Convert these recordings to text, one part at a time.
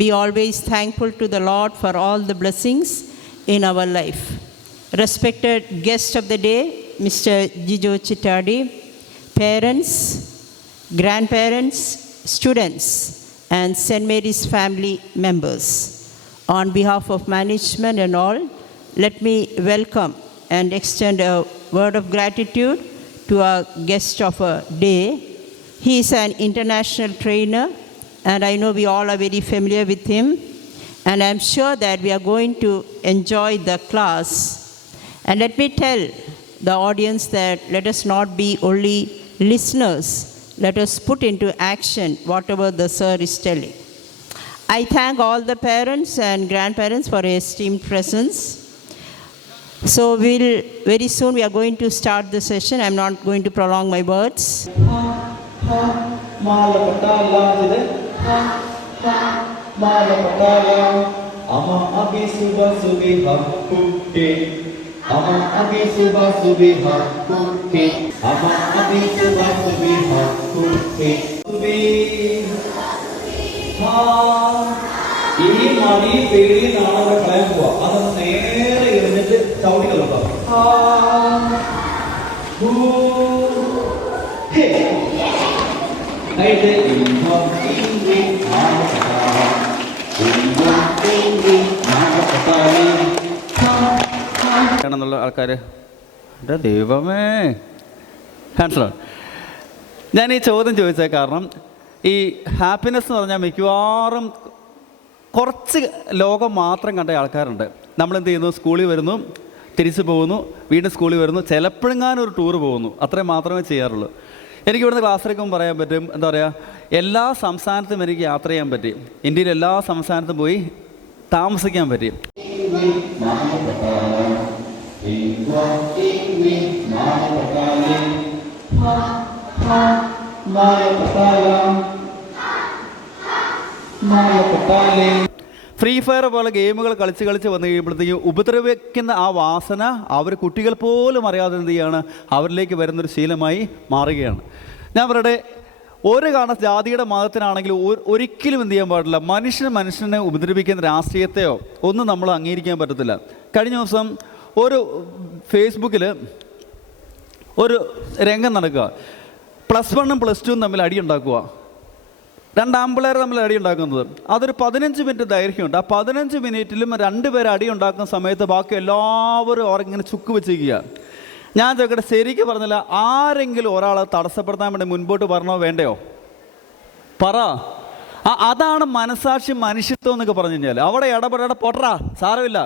be always thankful to the Lord for all the blessings in our life. Respected guest of the day, Mr. Jijo Chittadi, parents, grandparents, students, and St. Mary's family members. On behalf of management and all, let me welcome and extend a word of gratitude to our guest of a day. He is an international trainer, and I know we all are very familiar with him, and I'm sure that we are going to enjoy the class. And let me tell the audience that let us not be only listeners, let us put into action whatever the sir is telling. I thank all the parents and grandparents for their esteemed presence. So very soon we are going to start the session. I'm not going to prolong my words. ഈ മടി പേടി നാളെ കളയാൻ പോവാ. അതൊന്ന് നേരെ ഇരുന്നിട്ട് ചവിട്ടികളുണ്ടോ? ാണെന്നുള്ള ആൾക്കാര് എൻ്റെ ദൈവമേ മനസ്സിലാവും. ഞാൻ ഈ ചോദ്യം ചോദിച്ച കാരണം ഈ ഹാപ്പിനെസ് എന്ന് പറഞ്ഞാൽ മിക്കവാറും കുറച്ച് ലോകം മാത്രം കണ്ട ആൾക്കാരുണ്ട്. നമ്മളെന്ത് ചെയ്യുന്നു? സ്കൂളിൽ വരുന്നു, തിരിച്ചു പോകുന്നു, വീണ്ടും സ്കൂളിൽ വരുന്നു, ചിലപ്പോഴെങ്ങാനും ഒരു ടൂർ പോകുന്നു, അത്രയും മാത്രമേ ചെയ്യാറുള്ളൂ. എനിക്ക് ഇവിടുന്ന് ക്ലാസ്സിലേക്കും പറയാൻ പറ്റും, എന്താ പറയുക, എല്ലാ സംസ്ഥാനത്തും എനിക്ക് യാത്ര ചെയ്യാൻ പറ്റി. ഇന്ത്യയിൽ എല്ലാ സംസ്ഥാനത്തും പോയി താമസിക്കാൻ പറ്റി. ഫ്രീ ഫയർ പോലെ ഗെയിമുകൾ കളിച്ച് വന്നു കഴിയുമ്പോഴത്തേക്കും ഉപദ്രവിക്കുന്ന ആ വാസന അവർ കുട്ടികൾ പോലും അറിയാതെ എന്ത് ചെയ്യാണ്, അവരിലേക്ക് വരുന്നൊരു ശീലമായി മാറുകയാണ്. ഞാൻ പറയട്ടെ, ഒരു കാണ ജാതിയുടെ മതത്തിനാണെങ്കിലും ഒരിക്കലും എന്ത് ചെയ്യാൻ പാടില്ല, മനുഷ്യനെ ഉപദ്രവിക്കുന്ന രാഷ്ട്രീയത്തെയോ ഒന്നും നമ്മൾ അംഗീകരിക്കാൻ പറ്റത്തില്ല. കഴിഞ്ഞ ദിവസം ഒരു ഫേസ്ബുക്കിൽ ഒരു രംഗം നടക്കുക. +1 +2 തമ്മിൽ അടിയുണ്ടാക്കുക. രണ്ടാമ്പിള്ളേർ തമ്മിൽ അടി ഉണ്ടാക്കുന്നത്. അതൊരു 15 മിനിറ്റ് ദൈർഘ്യമുണ്ട്. ആ 15 മിനിറ്റിലും 2 പേർ അടി ഉണ്ടാക്കുന്ന സമയത്ത് ബാക്കി എല്ലാവരും ഇങ്ങനെ ചുക്ക് വെച്ചിരിക്കുക. ഞാൻ ചോദിക്കട്ടെ, ശരിക്കും പറഞ്ഞില്ല, ആരെങ്കിലും ഒരാളെ തടസ്സപ്പെടുത്താൻ വേണ്ടി മുൻപോട്ട് പറഞ്ഞോ വേണ്ടയോ? പറ. അതാണ് മനസാക്ഷി, മനുഷ്യത്വം എന്നൊക്കെ പറഞ്ഞു കഴിഞ്ഞാൽ. അവിടെ ഇടപെടേണ്ട പൊട്ടറാ, സാരമില്ല,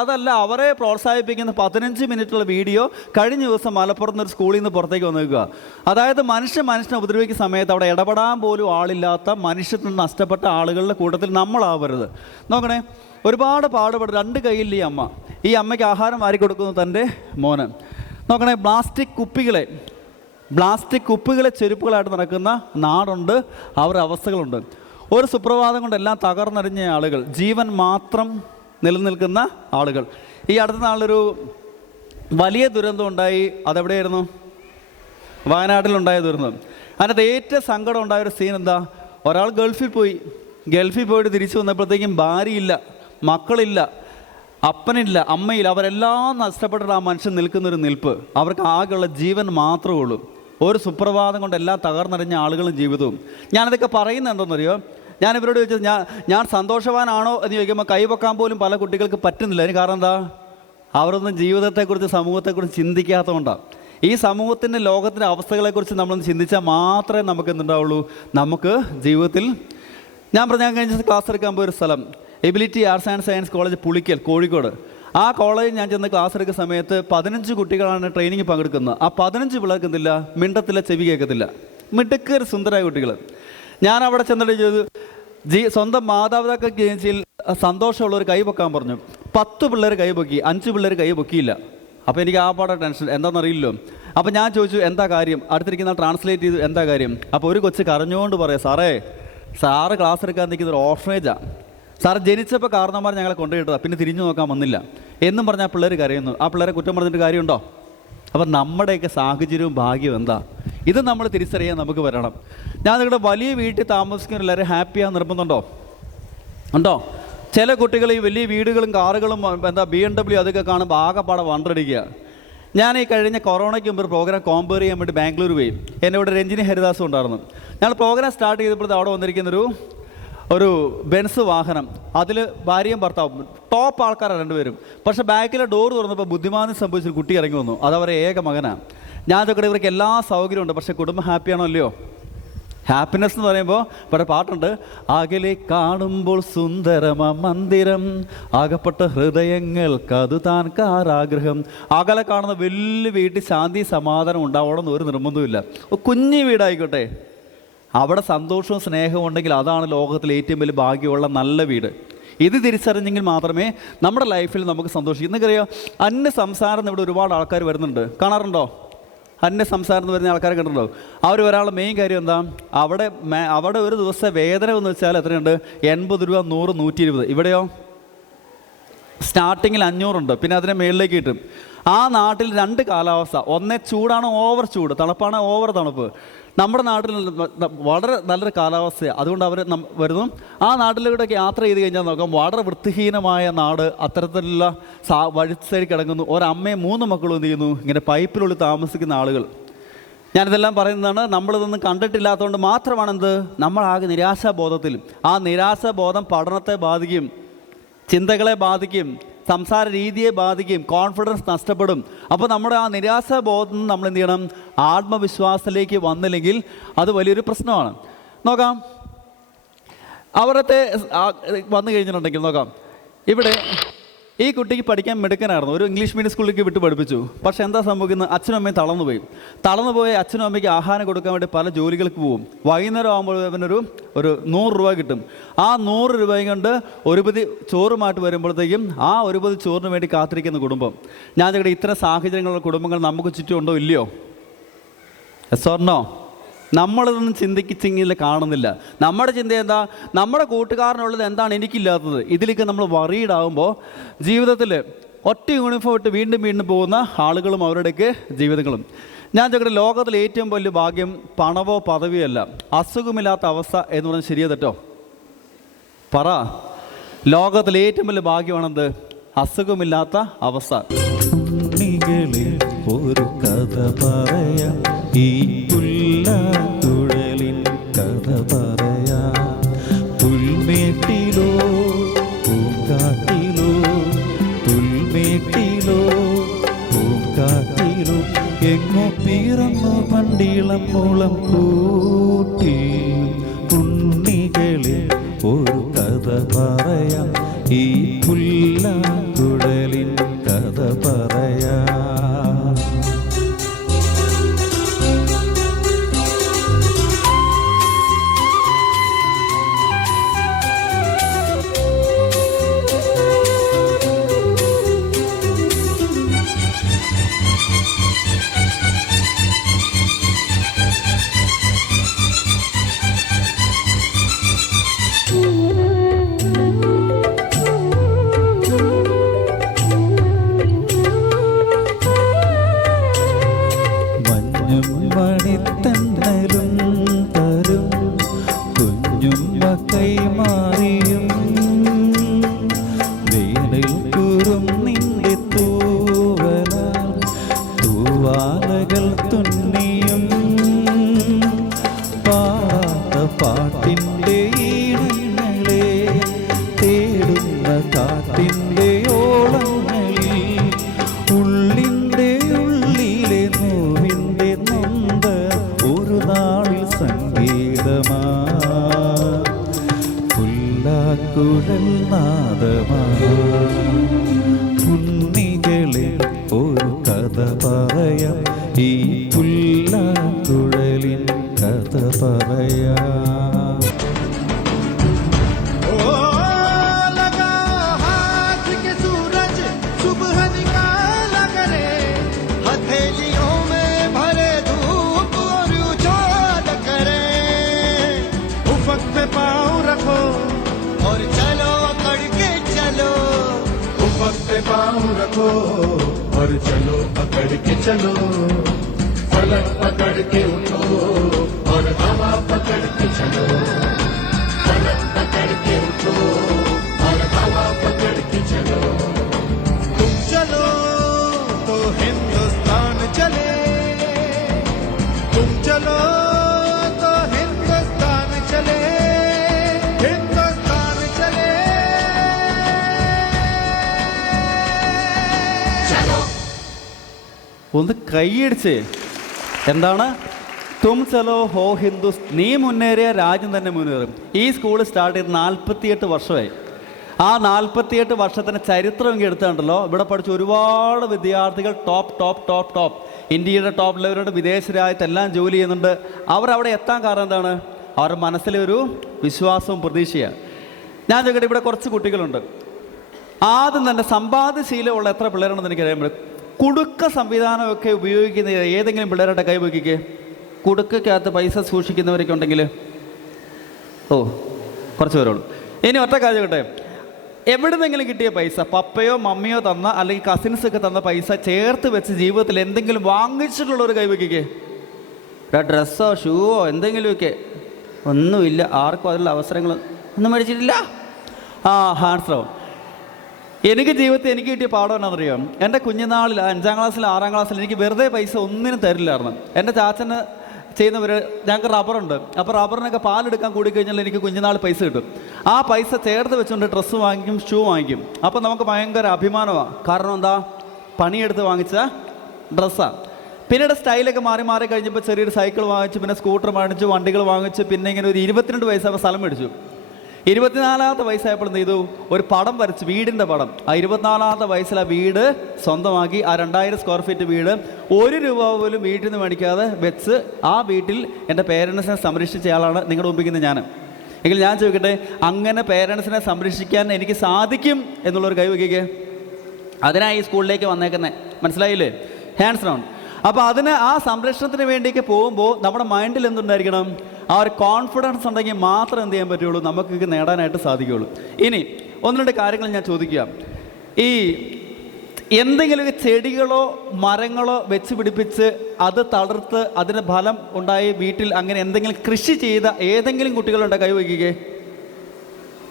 അതല്ല. അവരെ പ്രോത്സാഹിപ്പിക്കുന്ന 15 മിനിറ്റുള്ള വീഡിയോ കഴിഞ്ഞ ദിവസം മലപ്പുറത്ത് ഒരു സ്കൂളിൽ നിന്ന് പുറത്തേക്ക് വന്നിരിക്കുക. അതായത് മനുഷ്യനെ ഉപദ്രവിക്കുന്ന സമയത്ത് അവിടെ ഇടപെടാൻ പോലും ആളില്ലാത്ത, മനുഷ്യത്വം നഷ്ടപ്പെട്ട ആളുകളുടെ കൂട്ടത്തിൽ നമ്മളാവരുത്. നോക്കണേ, ഒരുപാട് പാടുപെടും. 2 കൈയിൽ ഈ അമ്മ, ഈ അമ്മയ്ക്ക് ആഹാരം വാരി കൊടുക്കുന്നു തൻ്റെ മോന്. നോക്കണേ, പ്ലാസ്റ്റിക് കുപ്പികളെ ചെരുപ്പുകളായിട്ട് നടക്കുന്ന നാടുണ്ട്, അവരുടെ അവസ്ഥകളുണ്ട്. ഒരു സുപ്രഭാതം കൊണ്ടെല്ലാം തകർന്നറിഞ്ഞ ആളുകൾ, ജീവൻ മാത്രം നിലനിൽക്കുന്ന ആളുകൾ. ഈ അടുത്ത നാളൊരു വലിയ ദുരന്തം ഉണ്ടായി. അതെവിടെയായിരുന്നു? വയനാട്ടിലുണ്ടായ ദുരന്തം. അതിനകത്ത് ഏറ്റവും സങ്കടം ഉണ്ടായൊരു സീൻ എന്താ? ഒരാൾ ഗൾഫിൽ പോയിട്ട് തിരിച്ചു വന്നപ്പോഴത്തേക്കും ഭാര്യയില്ല, മക്കളില്ല, അപ്പനില്ല, അമ്മയില്ല, അവരെല്ലാം നഷ്ടപ്പെട്ടിട്ട് ആ മനുഷ്യൻ നിൽക്കുന്നൊരു നിൽപ്പ്. അവർക്ക് ആകെയുള്ള ജീവൻ മാത്രമേ ഉള്ളൂ. ഒരു സുപ്രഭാതം കൊണ്ട് എല്ലാം തകർന്നറിഞ്ഞ ആളുകളും ജീവിതവും. ഞാനിതൊക്കെ പറയുന്നത് എന്താണെന്നറിയോ? ഞാൻ ഇവരോട് ചോദിച്ചത്, ഞാൻ സന്തോഷവാനാണോ എന്ന് ചോദിക്കുമ്പോൾ കൈവെക്കാൻ പോലും പല കുട്ടികൾക്ക് പറ്റുന്നില്ല. അതിന് കാരണം എന്താ? അവരൊന്നും ജീവിതത്തെക്കുറിച്ച്, സമൂഹത്തെക്കുറിച്ച് ചിന്തിക്കാത്തതുകൊണ്ടാണ്. ഈ സമൂഹത്തിൻ്റെ, ലോകത്തിൻ്റെ അവസ്ഥകളെക്കുറിച്ച് നമ്മളൊന്ന് ചിന്തിച്ചാൽ മാത്രമേ നമുക്ക് എന്തുണ്ടാവുള്ളൂ, നമുക്ക് ജീവിതത്തിൽ. ഞാൻ കഴിഞ്ഞ ക്ലാസ് എടുക്കാൻ പോയൊരു സ്ഥലം ability arts and science college, Pulikkal, Kozhikode. ആ കോളേജിൽ ഞാൻ ചെന്ന് ക്ലാസ് എടുക്കുന്ന സമയത്ത് 15 കുട്ടികളാണ് ട്രെയിനിങ് പങ്കെടുക്കുന്നത്. ആ 15 പിള്ളേർക്ക് എന്തില്ല, മിണ്ടത്തില്ല, ചെവി കേൾക്കത്തില്ല, മിടുക്കർ സുന്ദരമായ കുട്ടികൾ. ഞാൻ അവിടെ ചെന്നിട്ട് ചെയ്തു, സ്വന്തം മാതാപിതാക്കൾക്ക് ജനിച്ചതിൽ സന്തോഷമുള്ളവർ കൈ പൊക്കാൻ പറഞ്ഞു. 10 പിള്ളേർ കൈ പൊക്കി, 5 പിള്ളേർ കൈ പൊക്കിയില്ല. അപ്പോൾ എനിക്ക് ആ പാടെ ടെൻഷൻ, എന്താണെന്നറിയില്ലോ. അപ്പോൾ ഞാൻ ചോദിച്ചു, എന്താ കാര്യം? അടുത്തിരിക്കുന്ന ട്രാൻസ്ലേറ്റ് ചെയ്തു, എന്താ കാര്യം? അപ്പോൾ ഒരു കൊച്ച് കരഞ്ഞുകൊണ്ട് പറയാം, സാറ് ക്ലാസ് എടുക്കാൻ നിൽക്കുന്ന ഒരു ഓർഫനേജാണ്. സാറ് ജനിച്ചപ്പോൾ കാരണന്മാർ ഞങ്ങളെ കൊണ്ടുപോയിട്ടതാണ്, പിന്നെ തിരിഞ്ഞു നോക്കാൻ വന്നില്ല എന്നും പറഞ്ഞാൽ പിള്ളേർ കരയുന്നു. ആ പിള്ളേരെ കുറ്റം പറഞ്ഞിട്ട് കാര്യമുണ്ടോ? അപ്പം നമ്മുടെയൊക്കെ സാഹചര്യവും ഭാഗ്യവും എന്താ? ഇത് നമ്മൾ തിരിച്ചറിയാൻ നമുക്ക് വരണം. ഞാൻ നിങ്ങളുടെ വലിയ വീട്ടിൽ താമസിക്കുന്ന എല്ലാവരും ഹാപ്പിയാകാൻ നിർബന്ധമുണ്ടോ? ഉണ്ടോ? ചില കുട്ടികൾ ഈ വലിയ വീടുകളും കാറുകളും എന്താ BMW അതൊക്കെ കാണുമ്പോൾ ആകെപ്പാടെ വണ്ടടിക്കുക. ഞാൻ ഈ കഴിഞ്ഞ കൊറോണയ്ക്ക് മുമ്പ് ഒരു പ്രോഗ്രാം കോമ്പയർ ചെയ്യാൻ വേണ്ടി ബാംഗ്ലൂർ പോയി. എൻ്റെ ഇവിടെ രഞ്ജിനി ഹരിദാസും ഉണ്ടായിരുന്നു. ഞങ്ങൾ പ്രോഗ്രാം സ്റ്റാർട്ട് ചെയ്തപ്പോൾ അവിടെ വന്നിരിക്കുന്നൊരു ബെൻസ് വാഹനം, അതിൽ ഭാര്യയും ഭർത്താവും ടോപ്പ് ആൾക്കാരാണ് രണ്ടുപേരും. പക്ഷേ ബാക്കിലെ ഡോർ തുറന്നപ്പോൾ ബുദ്ധിമാനം സംഭവിച്ചൊരു കുട്ടി ഇറങ്ങി വന്നു. അതവരെ ഏക മകനാണ്. ഞാൻ ചോദിക്കട്ടെ, ഇവർക്ക് എല്ലാ സൗകര്യമുണ്ട്, പക്ഷേ കുടുംബം ഹാപ്പിയാണോ അല്ലയോ? ഹാപ്പിനെസ് എന്ന് പറയുമ്പോൾ ഇവിടെ പാട്ടുണ്ട്, അകലെ കാണുമ്പോൾ സുന്ദരമ മന്ദിരം, അകപ്പെട്ട ഹൃദയങ്ങൾക്കതു താൻ കാരാഗ്രഹം. അകലെ കാണുന്ന വലിയ വീട്ടിൽ ശാന്തി സമാധാനം ഉണ്ടാവണമെന്ന് ഒരു നിർബന്ധമില്ല. കുഞ്ഞു വീടായിക്കോട്ടെ, അവിടെ സന്തോഷവും സ്നേഹവും ഉണ്ടെങ്കിൽ അതാണ് ലോകത്തിലെ ഏറ്റവും വലിയ ഭാഗ്യമുള്ള നല്ല വീട്. ഇത് തിരിച്ചറിഞ്ഞെങ്കിൽ മാത്രമേ നമ്മുടെ ലൈഫിൽ നമുക്ക് സന്തോഷിക്കും. നിങ്ങൾക്കറിയാം, അന്യ സംസാരം ഇവിടെ ഒരുപാട് ആൾക്കാർ വരുന്നുണ്ട്, കാണാറുണ്ടോ? അന്യ സംസാരം എന്ന് വരുന്ന ആൾക്കാരെ കണ്ടിട്ടുണ്ടോ? അവർ ഒരാളുടെ മെയിൻ കാര്യം എന്താ? അവിടെ ഒരു ദിവസത്തെ വേതനം എന്ന് വെച്ചാൽ എത്രയുണ്ട്? 80 രൂപ, 100, 120. ഇവിടെയോ സ്റ്റാർട്ടിങ്ങിൽ 500 ഉണ്ട്, പിന്നെ അതിനെ മേളിലേക്ക് കിട്ടും. ആ നാട്ടിൽ 2 കാലാവസ്ഥ, ഒന്നേ ചൂടാണ് ഓവർ ചൂട്, തണുപ്പാണ് ഓവർ തണുപ്പ്. നമ്മുടെ നാട്ടിൽ വളരെ നല്ലൊരു കാലാവസ്ഥയാണ്. അതുകൊണ്ട് അവർ വരുന്നു. ആ നാട്ടിലൂടെയൊക്കെ യാത്ര ചെയ്ത് കഴിഞ്ഞാൽ നോക്കാം, വളരെ വൃത്തിഹീനമായ നാട്, അത്തരത്തിലുള്ള വഴിസൈഡ് കിടങ്ങുന്നു. ഒരമ്മയും 3 മക്കളും എന്ത് ചെയ്യുന്നു? ഇങ്ങനെ പൈപ്പിനുള്ളിൽ താമസിക്കുന്ന ആളുകൾ. ഞാനിതെല്ലാം പറയുന്നതാണ്, നമ്മളിതൊന്നും കണ്ടിട്ടില്ലാത്തതുകൊണ്ട് മാത്രമാണ് എന്ത്, നമ്മളാകെ നിരാശാബോധത്തിൽ. ആ നിരാശാബോധം പഠനത്തെ ബാധിക്കും, ചിന്തകളെ ബാധിക്കും, സംസാര രീതിയെ ബാധിക്കും, കോൺഫിഡൻസ് നഷ്ടപ്പെടും. അപ്പോൾ നമ്മുടെ ആ നിരാശാബോധം നമ്മൾ എന്ത് ചെയ്യണം? ആത്മവിശ്വാസത്തിലേക്ക് വന്നില്ലെങ്കിൽ അത് വലിയൊരു പ്രശ്നമാണ്. നോക്കാം, അവരത്തെ വന്നു കഴിഞ്ഞിട്ടുണ്ടെങ്കിൽ നോക്കാം, ഇവിടെ ഈ കുട്ടിക്ക് പഠിക്കാൻ മിടുക്കനായിരുന്നു. ഒരു ഇംഗ്ലീഷ് മീഡിയം സ്കൂളിലേക്ക് വിട്ട് പഠിപ്പിച്ചു. പക്ഷേ എന്താ സംഭവിക്കുന്നത്? അച്ഛനും അമ്മയും തളർന്നുപോയി അച്ഛനും അമ്മയ്ക്ക് ആഹാരം കൊടുക്കാൻ വേണ്ടി പല ജോലികൾക്ക് പോകും. വൈകുന്നേരം ആകുമ്പോൾ അവനൊരു 100 രൂപ കിട്ടും. ആ 100 രൂപയും കൊണ്ട് ഒരു പൊതി ചോറുമായിട്ട് വരുമ്പോഴത്തേക്കും ആ ഒരു പൊതി ചോറിന് വേണ്ടി കാത്തിരിക്കുന്ന കുടുംബം. ഞാൻ ചോദിക്കട്ടെ, ഇത്തരം സാഹചര്യങ്ങളുള്ള കുടുംബങ്ങൾ നമുക്ക് ചുറ്റും ഉണ്ടോ ഇല്ലയോ? സ്വർണ്ണോ? നമ്മളിതൊന്നും ചിന്തിച്ചിങ്ങനെ കാണുന്നില്ല. നമ്മുടെ ചിന്ത എന്താ? നമ്മുടെ കൂട്ടുകാരനുള്ളത് എന്താണ് എനിക്കില്ലാത്തത്? ഇതിലേക്ക് നമ്മൾ വറീഡാകുമ്പോൾ ജീവിതത്തിൽ ഒറ്റ യൂണിഫോം ഇട്ട് വീണ്ടും വീണ്ടും പോകുന്ന ആളുകളും അവരുടെയൊക്കെ ജീവിതങ്ങളും. ഞാൻ ചോദിക്കട്ടെ, ലോകത്തിലെ ഏറ്റവും വലിയ ഭാഗ്യം പണവോ പദവിയോ അല്ല, അസുഖമില്ലാത്ത അവസ്ഥ എന്ന് പറഞ്ഞാൽ ശരിയോ തെറ്റോ? പറ. ലോകത്തിലെ ഏറ്റവും വലിയ ഭാഗ്യമാണെന്ത്? അസുഖമില്ലാത്ത അവസ്ഥ. ഒരു കഥ പറയാം, ഈ പുല്ലാത്തുഴലിൻ കഥ പറയാം. പുൽമേട്ടിലോ പൂങ്കാട്ടിലോ, പുൽമേട്ടിലോ പൂങ്കാട്ടിലോ, എങ്ങോ പിറന്നു പണ്ടിളം മൂളം കൂട്ടി. ഉണ്ണികളെ ഒരു കഥ പറയാം, ഈ പുല്ലാത്തുഴലിൻ കഥ പറയാം. ഉണ്ണികളെ ഒരു കഥ പറയാം, ഈ പുല്ലാങ്കുഴലിൻ കഥ പറയാം. पाँव रखो और चलो पकड़ के चलो, फलक पकड़ के उठो और हवा पकड़ के चलो, फलक पकड़ के उठो ഒന്ന് കൈയടിച്ച്. എന്താണ്? തും ചലോ ഹോ ഹിന്ദുസ്, നീ മുന്നേറിയ രാജ്യം തന്നെ മുന്നേറും. ഈ സ്കൂൾ സ്റ്റാർട്ട് ചെയ്ത് 48 വർഷമായി. ആ 48 വർഷത്തിന് ചരിത്രം ഇങ്ങനെ എടുത്തുണ്ടല്ലോ. ഇവിടെ പഠിച്ച ഒരുപാട് വിദ്യാർത്ഥികൾ ടോപ്പ് ഇന്ത്യയുടെ ടോപ്പ് ലെവലുണ്ട്, വിദേശ രാജ്യത്തെല്ലാം ജോലി ചെയ്യുന്നുണ്ട്. അവരവിടെ എത്താൻ കാരണം എന്താണ്? അവരുടെ മനസ്സിലെ ഒരു വിശ്വാസവും പ്രതീക്ഷയാണ്. ഞാൻ ചോദിക്കട്ടെ, ഇവിടെ കുറച്ച് കുട്ടികളുണ്ട്. ആദ്യം തന്നെ സമ്പാദ്യശീലമുള്ള എത്ര പിള്ളേരുണ്ടെന്ന് എനിക്കറിയാൻ പറ്റും. കുടുക്ക സംവിധാനമൊക്കെ ഉപയോഗിക്കുന്ന ഏതെങ്കിലും പിള്ളേരുടെ കൈ വയ്ക്കിക്കേ. കുടുക്കകത്ത് പൈസ സൂക്ഷിക്കുന്നവരൊക്കെ ഉണ്ടെങ്കിൽ കുറച്ച് പേരുള്ളൂ. ഇനി ഒറ്റ കാര്യം കേട്ടെ, എവിടുന്നെങ്കിലും കിട്ടിയ പൈസ, പപ്പയോ മമ്മിയോ തന്ന അല്ലെങ്കിൽ കസിൻസൊക്കെ തന്ന പൈസ ചേർത്ത് വെച്ച് ജീവിതത്തിൽ എന്തെങ്കിലും വാങ്ങിച്ചിട്ടുള്ളൊരു കൈ വയ്ക്കിക്കേ. ഡ്രസ്സോ ഷൂവോ എന്തെങ്കിലുമൊക്കെ. ഒന്നുമില്ല, ആർക്കും അതിലുള്ള അവസരങ്ങൾ ഒന്നും മേടിച്ചിട്ടില്ല. Hands down. എനിക്ക് ജീവിതത്തിൽ എനിക്ക് കിട്ടിയ പാഠം എന്നാണെന്നറിയാം. എൻ്റെ കുഞ്ഞുനാളിൽ 5ാം ക്ലാസ്സിൽ 6ാം ക്ലാസ്സിൽ എനിക്ക് വെറുതെ പൈസ ഒന്നിനും തരില്ലായിരുന്നു. എൻ്റെ ചാച്ചന് ചെയ്യുന്നവർ, ഞങ്ങൾക്ക് റബ്ബറുണ്ട്. അപ്പോൾ റബ്ബറിനൊക്കെ പാലെടുക്കാൻ കൂടി കഴിഞ്ഞാൽ എനിക്ക് കുഞ്ഞുനാൾ പൈസ കിട്ടും. ആ പൈസ ചേർത്ത് വെച്ചുകൊണ്ട് ഡ്രസ്സ് വാങ്ങിക്കും, ഷൂ വാങ്ങിക്കും. അപ്പോൾ നമുക്ക് ഭയങ്കര അഭിമാനമാണ്. കാരണം എന്താ? പണിയെടുത്ത് വാങ്ങിച്ച ഡ്രസ്സാണ്. പിന്നീട് സ്റ്റൈലൊക്കെ മാറി മാറി കഴിഞ്ഞപ്പോൾ ചെറിയൊരു സൈക്കിൾ വാങ്ങിച്ചു, പിന്നെ സ്കൂട്ടർ വാങ്ങിച്ചു, വണ്ടികൾ വാങ്ങിച്ചു. പിന്നെ ഇങ്ങനെ ഒരു 22 വയസ്സായപ്പോൾ സ്ഥലം മേടിച്ചു. 24ാമത്തെ വയസ്സായപ്പോൾ എന്ത് ചെയ്തു? ഒരു പടം വരച്ചു, വീടിൻ്റെ പടം. ആ 24ാമത്തെ വയസ്സിൽ ആ വീട് സ്വന്തമാക്കി. ആ 2000 സ്ക്വയർ ഫീറ്റ് വീട് 1 രൂപ പോലും വീട്ടിൽ നിന്ന് മേടിക്കാതെ വെച്ച് ആ വീട്ടിൽ എൻ്റെ പേരൻസിനെ സംരക്ഷിച്ച ആളാണ് നിങ്ങളുടെ മുമ്പിൽ ഞാൻ. എങ്കിൽ ഞാൻ ചോദിക്കട്ടെ, അങ്ങനെ പേരൻസിനെ സംരക്ഷിക്കാൻ എനിക്ക് സാധിക്കും എന്നുള്ളൊരു കൈ വയ്ക്കുക. അതിനായി ഈ സ്കൂളിലേക്ക് വന്നേക്കുന്നത്. മനസ്സിലായില്ലേ? Hands down. അപ്പോൾ അതിന് ആ സംരക്ഷണത്തിന് വേണ്ടിയൊക്കെ പോകുമ്പോൾ നമ്മുടെ മൈൻഡിൽ എന്തുണ്ടായിരിക്കണം? ആ ഒരു കോൺഫിഡൻസ് ഉണ്ടെങ്കിൽ മാത്രം എന്ത് ചെയ്യാൻ പറ്റുള്ളൂ, നമുക്ക് നേടാനായിട്ട് സാധിക്കുകയുള്ളൂ. ഇനി 1-2 കാര്യങ്ങൾ ഞാൻ ചോദിക്കുക. ഈ എന്തെങ്കിലും ചെടികളോ മരങ്ങളോ വെച്ച് പിടിപ്പിച്ച് അത് തളർത്ത് അതിന് ഫലം ഉണ്ടായി വീട്ടിൽ അങ്ങനെ എന്തെങ്കിലും കൃഷി ചെയ്ത ഏതെങ്കിലും കുട്ടികളുണ്ട്? കൈ വയ്ക്കുകയെ.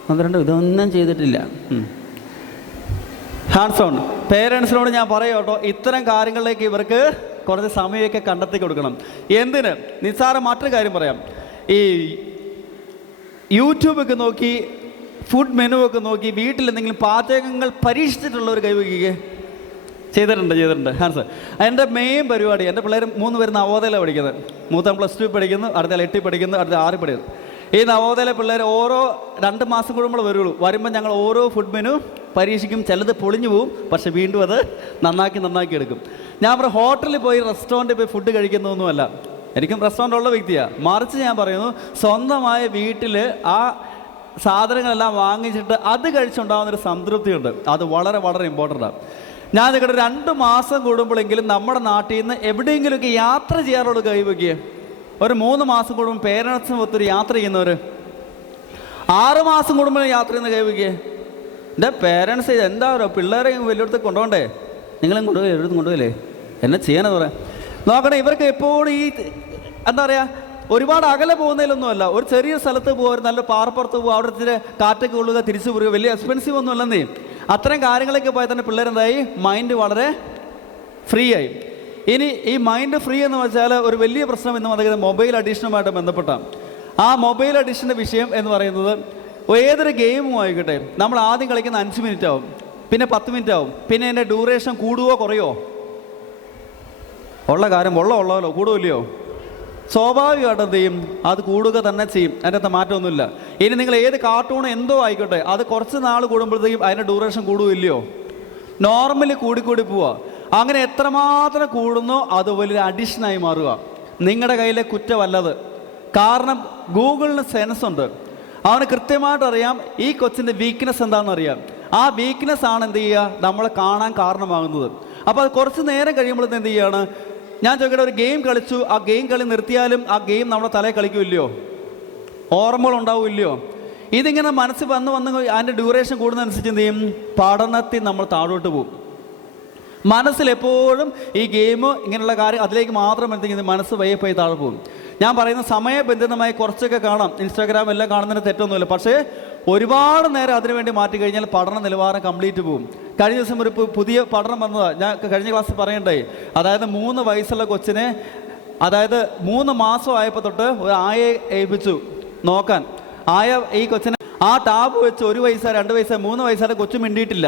1-2 ഇതൊന്നും ചെയ്തിട്ടില്ല. Hands down. പേരൻസിനോട് ഞാൻ പറയാം കേട്ടോ, ഇത്തരം കാര്യങ്ങളിലേക്ക് ഇവർക്ക് കുറച്ച് സമയമൊക്കെ കണ്ടെത്തി കൊടുക്കണം. എന്തിന്? നിസ്സാരം മറ്റൊരു കാര്യം പറയാം. ഈ യൂട്യൂബൊക്കെ നോക്കി ഫുഡ് മെനു ഒക്കെ നോക്കി വീട്ടിൽ എന്തെങ്കിലും പാചകങ്ങൾ പരീക്ഷിച്ചിട്ടുള്ളവർ കൈവയ്ക്കുക. ചെയ്തിട്ടുണ്ട് ഹാൻസ്. എൻ്റെ മെയിൻ പരിപാടി, എൻ്റെ പിള്ളേർ 3 പേര് നവോദയയിലാണ് പഠിക്കുന്നത്. മൂത്തം +2 പഠിക്കുന്നു, അടുത്ത 8 പഠിക്കുന്നു, അടുത്ത 6 പഠിക്കുന്നു. ഈ നവോദയയിലെ പിള്ളേർ ഓരോ 2 മാസം കൂടുമ്പോൾ വരുള്ളൂ. വരുമ്പോൾ ഞങ്ങൾ ഓരോ ഫുഡ് മെനു പരീക്ഷിക്കും. ചിലത് പൊളിഞ്ഞു പോവും, പക്ഷെ വീണ്ടും അത് നന്നാക്കി എടുക്കും. ഞാൻ ഇവിടെ ഹോട്ടലിൽ പോയി റെസ്റ്റോറൻറ്റിൽ പോയി ഫുഡ് കഴിക്കുന്നതൊന്നുമല്ല. എനിക്കും റെസ്റ്റോറൻ്റ് ഉള്ള വ്യക്തിയാണ്. മറിച്ച് ഞാൻ പറയുന്നു, സ്വന്തമായ വീട്ടിൽ ആ സാധനങ്ങളെല്ലാം വാങ്ങിച്ചിട്ട് അത് കഴിച്ചുണ്ടാകുന്നൊരു സംതൃപ്തിയുണ്ട്. അത് വളരെ വളരെ ഇമ്പോർട്ടൻ്റാണ്. ഞാൻ നിങ്ങളുടെ 2 മാസം കൂടുമ്പോഴെങ്കിലും നമ്മുടെ നാട്ടിൽ നിന്ന് എവിടെയെങ്കിലുമൊക്കെ യാത്ര ചെയ്യാറുള്ള കൈവയ്ക്കുക. ഒരു 3 മാസം കൂടുമ്പോൾ പേരൻസും ഒത്തിരി യാത്ര ചെയ്യുന്നവർ, 6 മാസം കൂടുമ്പോൾ യാത്ര ചെയ്യുന്ന കൈവയ്ക്കുക. എൻ്റെ പേരൻസ് എന്താ പറയുക, പിള്ളേരെ വലിയടത്ത് കൊണ്ടുപോകണ്ടേ? നിങ്ങളും കൊണ്ടുപോയി എവിടുന്ന് കൊണ്ടുപോയില്ലേ? എന്നെ ചെയ്യാനെന്ന് പറയാം. നോക്കണേ, ഇവർക്ക് എപ്പോഴും ഈ എന്താ പറയുക, ഒരുപാട് അകലെ പോകുന്നതിലൊന്നുമല്ല. ഒരു ചെറിയ സ്ഥലത്ത് പോകുക, നല്ല പാറപ്പുറത്ത് പോകുക, അവിടെ ഇച്ചിരി കാറ്റൊക്കെ കൊള്ളുക, തിരിച്ചു പോരുക. വലിയ എക്സ്പെൻസീവ് ഒന്നും അല്ലെന്നേ. അത്തരം കാര്യങ്ങളൊക്കെ പോയാൽ തന്നെ പിള്ളേരെന്തായി, മൈൻഡ് വളരെ ഫ്രീ ആയി. ഇനി ഈ മൈൻഡ് ഫ്രീ എന്ന് വെച്ചാൽ ഒരു വലിയ പ്രശ്നം എന്ന് പറയുന്നത് മൊബൈൽ അഡിക്ഷനുമായിട്ട് ബന്ധപ്പെട്ടാണ്. ആ മൊബൈൽ അഡിക്ഷൻ്റെ വിഷയം എന്ന് പറയുന്നത് ഏതൊരു ഗെയിമും ആയിക്കോട്ടെ, നമ്മൾ ആദ്യം കളിക്കുന്ന 5 മിനിറ്റ് ആവും, പിന്നെ 10 മിനിറ്റ് ആവും, പിന്നെ അതിൻ്റെ ഡ്യൂറേഷൻ കൂടുവോ കുറയോ? ഉള്ള കാര്യം ഉള്ളല്ലോ, കൂടുമില്ലയോ? സ്വാഭാവികമായിട്ട് എന്ത് ചെയ്യും? അത് കൂടുക തന്നെ ചെയ്യും. അതിനകത്ത് മാറ്റമൊന്നുമില്ല. ഇനി നിങ്ങൾ ഏത് കാർട്ടൂൺ എന്തോ ആയിക്കോട്ടെ, അത് കുറച്ച് നാൾ കൂടുമ്പോഴത്തേക്കും അതിൻ്റെ ഡ്യൂറേഷൻ കൂടുകയില്ലയോ? നോർമലി കൂടി പോവുക. അങ്ങനെ എത്രമാത്രം കൂടുന്നോ അത് വലിയൊരു അഡിഷനായി മാറുക. നിങ്ങളുടെ കയ്യിലെ കുറ്റമല്ലത്. കാരണം ഗൂഗിളിന് സെൻസ് ഉണ്ട്. അവന് കൃത്യമായിട്ട് അറിയാം ഈ കൊച്ചിൻ്റെ വീക്ക്നെസ് എന്താണെന്ന് അറിയാം. ആ വീക്ക്നെസ് ആണ് എന്ത് ചെയ്യുക, നമ്മളെ കാണാൻ കാരണമാകുന്നത്. അപ്പോൾ അത് കുറച്ച് നേരം കഴിയുമ്പോഴത്തെ എന്ത് ചെയ്യുകയാണ്, ഞാൻ ചോദിക്കട്ടെ, ഒരു ഗെയിം കളിച്ചു, ആ ഗെയിം കളി നിർത്തിയാലും ആ ഗെയിം നമ്മുടെ തലയിൽ കളിക്കുമില്ലയോ? ഓർമ്മകളുണ്ടാവില്ലയോ? ഇതിങ്ങനെ മനസ്സിൽ വന്ന് അതിൻ്റെ ഡ്യൂറേഷൻ കൂടുന്നതനുസരിച്ച് എന്ത് ചെയ്യും? പഠനത്തിൽ നമ്മൾ താഴോട്ട് പോകും. മനസ്സിലെപ്പോഴും ഈ ഗെയിം ഇങ്ങനെയുള്ള കാര്യം അതിലേക്ക് മാത്രം എന്തെങ്കിലും മനസ്സ് വയ്യപ്പോയി താഴെ പോകും. ഞാൻ പറയുന്ന സമയബന്ധിതമായി കുറച്ചൊക്കെ കാണാം, ഇൻസ്റ്റാഗ്രാം എല്ലാം കാണുന്നതിന് തെറ്റൊന്നുമില്ല. പക്ഷേ ഒരുപാട് നേരം അതിനുവേണ്ടി മാറ്റി കഴിഞ്ഞാൽ പഠന നിലവാരം കംപ്ലീറ്റ് പോകും. കഴിഞ്ഞ ദിവസം ഒരു പുതിയ പഠനം വന്നതാണ്, ഞാൻ കഴിഞ്ഞ ക്ലാസ്സിൽ പറയണ്ടായി. അതായത് 3 വയസ്സുള്ള കൊച്ചിനെ, അതായത് 3 മാസം ആയപ്പോൾ തൊട്ട് ഒരു ആയയെ ഏൽപ്പിച്ചു നോക്കാൻ. ആയ ഈ കൊച്ചിനെ ആ ടാബ് വെച്ച് 1 വയസ്സായ 2 വയസ്സായ 3 വയസ്സായ കൊച്ചു മിണ്ടിയിട്ടില്ല.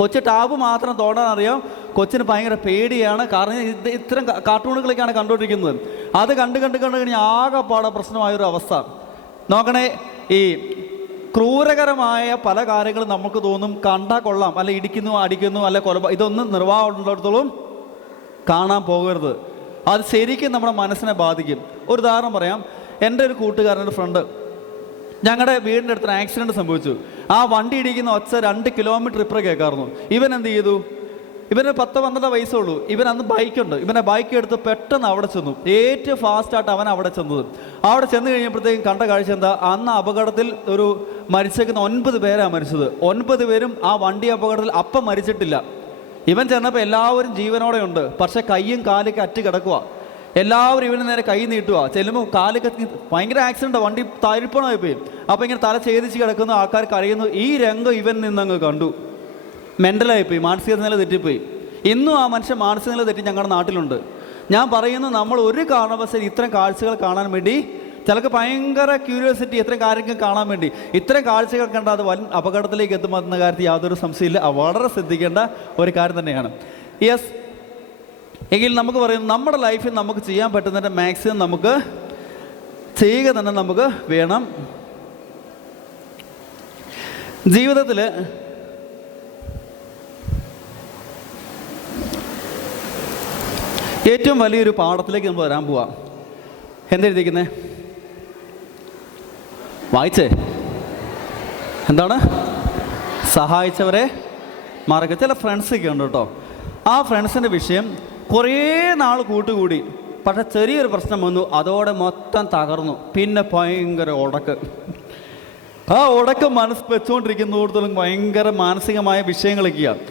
കൊച്ചു ടാബ് മാത്രം തോണ്ടാൻ അറിയാം. കൊച്ചിന് ഭയങ്കര പേടിയാണ്. കാരണം ഇത്തരം കാർട്ടൂണുകളൊക്കെയാണ് കണ്ടുകൊണ്ടിരിക്കുന്നത്. അത് കണ്ട് കഴിഞ്ഞാൽ ആകെപ്പാടെ പ്രശ്നമായൊരു അവസ്ഥ. നോക്കണേ, ഈ ക്രൂരകരമായ പല കാര്യങ്ങളും നമുക്ക് തോന്നും കണ്ടാൽ കൊള്ളാം, അല്ല ഇടിക്കുന്നു അടിക്കുന്നു അല്ല ഇതൊന്നും നിർവാഹമുള്ളിടത്തോളം കാണാൻ പോകരുത്. അത് ശരിക്കും നമ്മുടെ മനസ്സിനെ ബാധിക്കും. ഒരു ഉദാഹരണം പറയാം. എൻ്റെ ഒരു കൂട്ടുകാരൻ്റെ ഫ്രണ്ട്, ഞങ്ങളുടെ വീടിൻ്റെ അടുത്തൊരു ആക്സിഡൻറ്റ് സംഭവിച്ചു. ആ വണ്ടി ഇടിക്കുന്ന ഒച്ച 2 കിലോമീറ്റർ ഇപ്പുറം കേൾക്കാറുന്നു. ഇവൻ എന്ത് ചെയ്തു? ഇവന് 10-12 വയസ്സുള്ളൂ. ഇവൻ അന്ന് ബൈക്കുണ്ട്. ഇവനെ ബൈക്ക് എടുത്ത് പെട്ടെന്ന് അവിടെ ചെന്നു. ഏറ്റവും ഫാസ്റ്റായിട്ട് അവൻ അവിടെ ചെന്നത്. അവിടെ ചെന്ന് കഴിഞ്ഞപ്പോഴത്തേക്കും കണ്ട കാഴ്ച എന്താ? അന്ന് അപകടത്തിൽ ഒരു മരിച്ചേക്കുന്ന 9 പേരാണ് മരിച്ചത്. 9 പേരും ആ വണ്ടി അപകടത്തിൽ അപ്പം മരിച്ചിട്ടില്ല. ഇവൻ ചെന്നപ്പോൾ എല്ലാവരും ജീവനോടെ ഉണ്ട്. പക്ഷേ കയ്യും കാലൊക്കെ അറ്റ് കിടക്കുക. എല്ലാവരും ഇവന് നേരെ കൈ നീട്ടുക. ചെല്ലുമ്പോൾ കാലൊക്കെ ഭയങ്കര ആക്സിഡൻറ്റാണ്, വണ്ടി തരിപ്പണമായി പോയി. അപ്പോൾ ഇങ്ങനെ തല ഛേദിച്ച് കിടക്കുന്ന ആൾക്കാർ കരയുന്നു. ഈ രംഗം ഇവൻ നിന്നങ്ങ് കണ്ടു. മെൻ്റലായിപ്പോയി, മാനസിക നില തെറ്റിപ്പോയി. ഇന്നും ആ മനുഷ്യൻ മാനസിക നില തെറ്റി ഞങ്ങളുടെ നാട്ടിലുണ്ട്. ഞാൻ പറയുന്നു, നമ്മൾ ഒരു കാരണവശാലും ഇത്തരം കാഴ്ചകൾ കാണാൻ വേണ്ടി, ചിലക്ക് ഭയങ്കര ക്യൂരിയോസിറ്റി ഇത്തരം കാര്യങ്ങൾ കാണാൻ വേണ്ടി ഇത്തരം കാഴ്ചകൾ കണ്ട അത് വൻ അപകടത്തിലേക്ക് എത്തുമെന്ന കാര്യത്തിൽ യാതൊരു സംശയമില്ല. വളരെ ശ്രദ്ധിക്കേണ്ട ഒരു കാര്യം തന്നെയാണ്. യെസ്, എങ്കിൽ നമുക്ക് പറയുന്നു, നമ്മുടെ ലൈഫിൽ നമുക്ക് ചെയ്യാൻ പറ്റുന്നതിൻ്റെ മാക്സിമം നമുക്ക് ചെയ്യുക തന്നെ നമുക്ക് വേണം. ജീവിതത്തിൽ ഏറ്റവും വലിയൊരു പാഠത്തിലേക്ക് നമ്മൾ വരാൻ പോവാം. എന്തെഴുതിയിരിക്കുന്നത്? വായിച്ചേ. എന്താണ്? സഹായിച്ചവരെ മറക്കുക. ചില ഫ്രണ്ട്സൊക്കെ ഉണ്ട് കേട്ടോ. ആ ഫ്രണ്ട്സിൻ്റെ വിഷയം കുറേ നാൾ കൂട്ടുകൂടി, പക്ഷെ ചെറിയൊരു പ്രശ്നം വന്നു, അതോടെ മൊത്തം തകർന്നു. പിന്നെ ഭയങ്കര ഉടക്ക്. ആ ഉടക്ക് മനസ്സ് വെച്ചുകൊണ്ടിരിക്കുന്നിടത്തോളം ഭയങ്കര മാനസികമായ വിഷയങ്ങളൊക്കെയാണ്.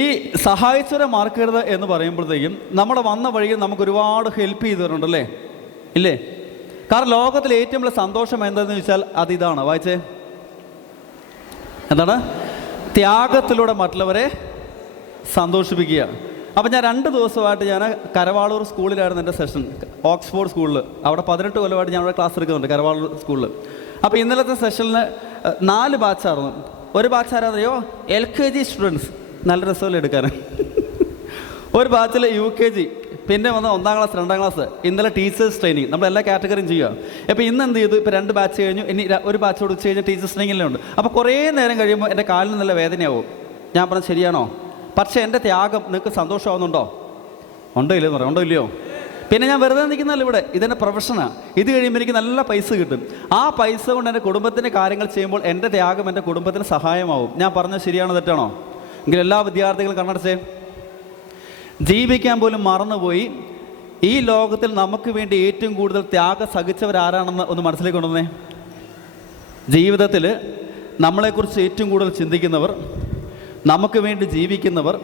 ഈ സഹായിച്ചവരെ മറക്കരുത് എന്ന് പറയുമ്പോഴത്തേക്കും നമ്മുടെ വന്ന വഴിയിൽ നമുക്ക് ഒരുപാട് ഹെൽപ്പ് ചെയ്തവരുണ്ടല്ലേ, ഇല്ലേ? കാരണം ലോകത്തിലെ ഏറ്റവും വലിയ സന്തോഷം എന്താണെന്ന് ചോദിച്ചാൽ അതിതാണ്. വായിച്ചേ. എന്താണ്? ത്യാഗത്തിലൂടെ മറ്റുള്ളവരെ സന്തോഷിപ്പിക്കുക. അപ്പം ഞാൻ 2 ദിവസമായിട്ട് ഞാൻ കരവാളൂർ സ്കൂളിലായിരുന്നു എൻ്റെ സെഷൻ, ഓക്സ്ഫോർഡ് സ്കൂളിൽ. അവിടെ 18 കൊല്ലമായിട്ട് ഞാൻ അവിടെ ക്ലാസ് എടുക്കുന്നുണ്ട് കരവാളൂർ സ്കൂളിൽ. അപ്പോൾ ഇന്നലത്തെ സെഷനിൽ 4 ബാച്ചായിരുന്നു. ഒരു ബാച്ച് ആരാന്നറിയോ? LKG students. നല്ല രസമല്ലേ എടുക്കാൻ. ഒരു ബാച്ചിൽ UKG, പിന്നെ വന്ന് 1ാം ക്ലാസ് 2ാം ക്ലാസ്. ഇന്നലെ ടീച്ചേഴ്സ് ട്രെയിനിങ്, നമ്മൾ എല്ലാ കാറ്റഗറിയും ചെയ്യുക. അപ്പോൾ ഇന്ന് എന്ത് ചെയ്തു? ഇപ്പോൾ 2 ബാച്ച് കഴിഞ്ഞു, ഇനി ഒരു ബാച്ചോട് ഉച്ച കഴിഞ്ഞ് ടീച്ചേഴ്സ് ട്രെയിനിങ്ങിലുണ്ട്. അപ്പോൾ കുറേ നേരം കഴിയുമ്പോൾ എൻ്റെ കാലിന് നല്ല വേദനയാവും. ഞാൻ പറഞ്ഞത് ശരിയാണോ? പക്ഷേ എൻ്റെ ത്യാഗം നിങ്ങൾക്ക് സന്തോഷമാവുന്നുണ്ടോ? ഉണ്ടോ ഇല്ലയോ? പറയാം. ഉണ്ടോ ഇല്ലയോ? പിന്നെ ഞാൻ വെറുതെ നിൽക്കുന്നതല്ല ഇവിടെ, ഇതെൻ്റെ പ്രൊഫഷനാണ്. ഇത് കഴിയുമ്പോൾ എനിക്ക് നല്ല പൈസ കിട്ടും. ആ പൈസ കൊണ്ട് എൻ്റെ കുടുംബത്തിൻ്റെ കാര്യങ്ങൾ ചെയ്യുമ്പോൾ എൻ്റെ ത്യാഗം എൻ്റെ കുടുംബത്തിന് സഹായമാവും. ഞാൻ പറഞ്ഞത് ശരിയാണോ തെറ്റാണോ? എങ്കിൽ എല്ലാ വിദ്യാർത്ഥികളും കണ്ണടച്ചേ. ജീവിക്കാൻ പോലും മറന്നുപോയി ഈ ലോകത്തിൽ നമുക്ക് വേണ്ടി ഏറ്റവും കൂടുതൽ ത്യാഗം സഹിച്ചവരാരാണെന്ന് ഒന്ന് മനസ്സിലേക്ക് കൊണ്ടുവന്നേ. ജീവിതത്തിൽ നമ്മളെക്കുറിച്ച് ഏറ്റവും കൂടുതൽ ചിന്തിക്കുന്നവർ, നമുക്ക് വേണ്ടി ജീവിക്കുന്നവർ,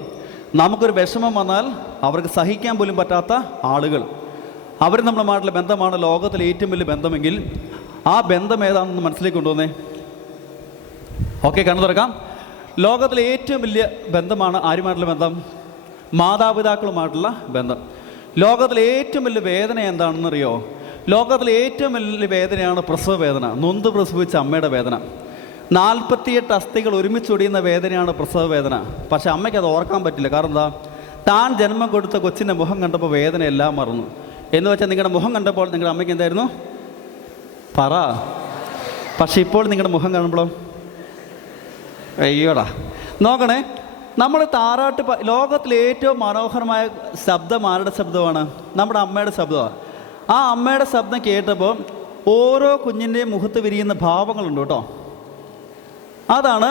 നമുക്കൊരു വിഷമം വന്നാൽ അവർക്ക് സഹിക്കാൻ പോലും പറ്റാത്ത ആളുകൾ, അവർ നമ്മളുമായിട്ടുള്ള ബന്ധമാണ് ലോകത്തിലെ ഏറ്റവും വലിയ ബന്ധമെങ്കിൽ ആ ബന്ധം ഏതാണെന്ന് മനസ്സിലേക്ക് കൊണ്ടുവന്നേ. ഓക്കെ, കണ്ണു തുറക്കാം. ലോകത്തിലെ ഏറ്റവും വലിയ ബന്ധമാണ് ആരുമായിട്ടുള്ള ബന്ധം? മാതാപിതാക്കളുമായിട്ടുള്ള ബന്ധം. ലോകത്തിലെ ഏറ്റവും വലിയ വേദന എന്താണെന്നറിയോ? ലോകത്തിലെ ഏറ്റവും വലിയ വേദനയാണ് പ്രസവ വേദന. നൊന്ത് പ്രസവിച്ച അമ്മയുടെ വേദന. 48 അസ്ഥികൾ ഒരുമിച്ചൊടിയുന്ന വേദനയാണ് പ്രസവ വേദന. പക്ഷെ അമ്മയ്ക്ക് അത് ഓർക്കാൻ പറ്റില്ല. കാരണം എന്താ? താൻ ജന്മം കൊടുത്ത കൊച്ചിൻ്റെ മുഖം കണ്ടപ്പോൾ വേദന എല്ലാം മറന്നു. എന്ന് വെച്ചാൽ നിങ്ങളുടെ മുഖം കണ്ടപ്പോൾ നിങ്ങളുടെ അമ്മയ്ക്ക് എന്തായിരുന്നു? പറ. പക്ഷെ ഇപ്പോൾ നിങ്ങളുടെ മുഖം കാണുമ്പോഴോ അയ്യോടാ. നോക്കണേ, നമ്മൾ താരാട്ട് ലോകത്തിലെ ഏറ്റവും മനോഹരമായ ശബ്ദം ആരുടെ ശബ്ദമാണ്? നമ്മുടെ അമ്മയുടെ ശബ്ദമാണ്. ആ അമ്മയുടെ ശബ്ദം കേട്ടപ്പോൾ ഓരോ കുഞ്ഞിൻ്റെയും മുഖത്ത് വിരിയുന്ന ഭാവങ്ങളുണ്ട് കേട്ടോ. അതാണ്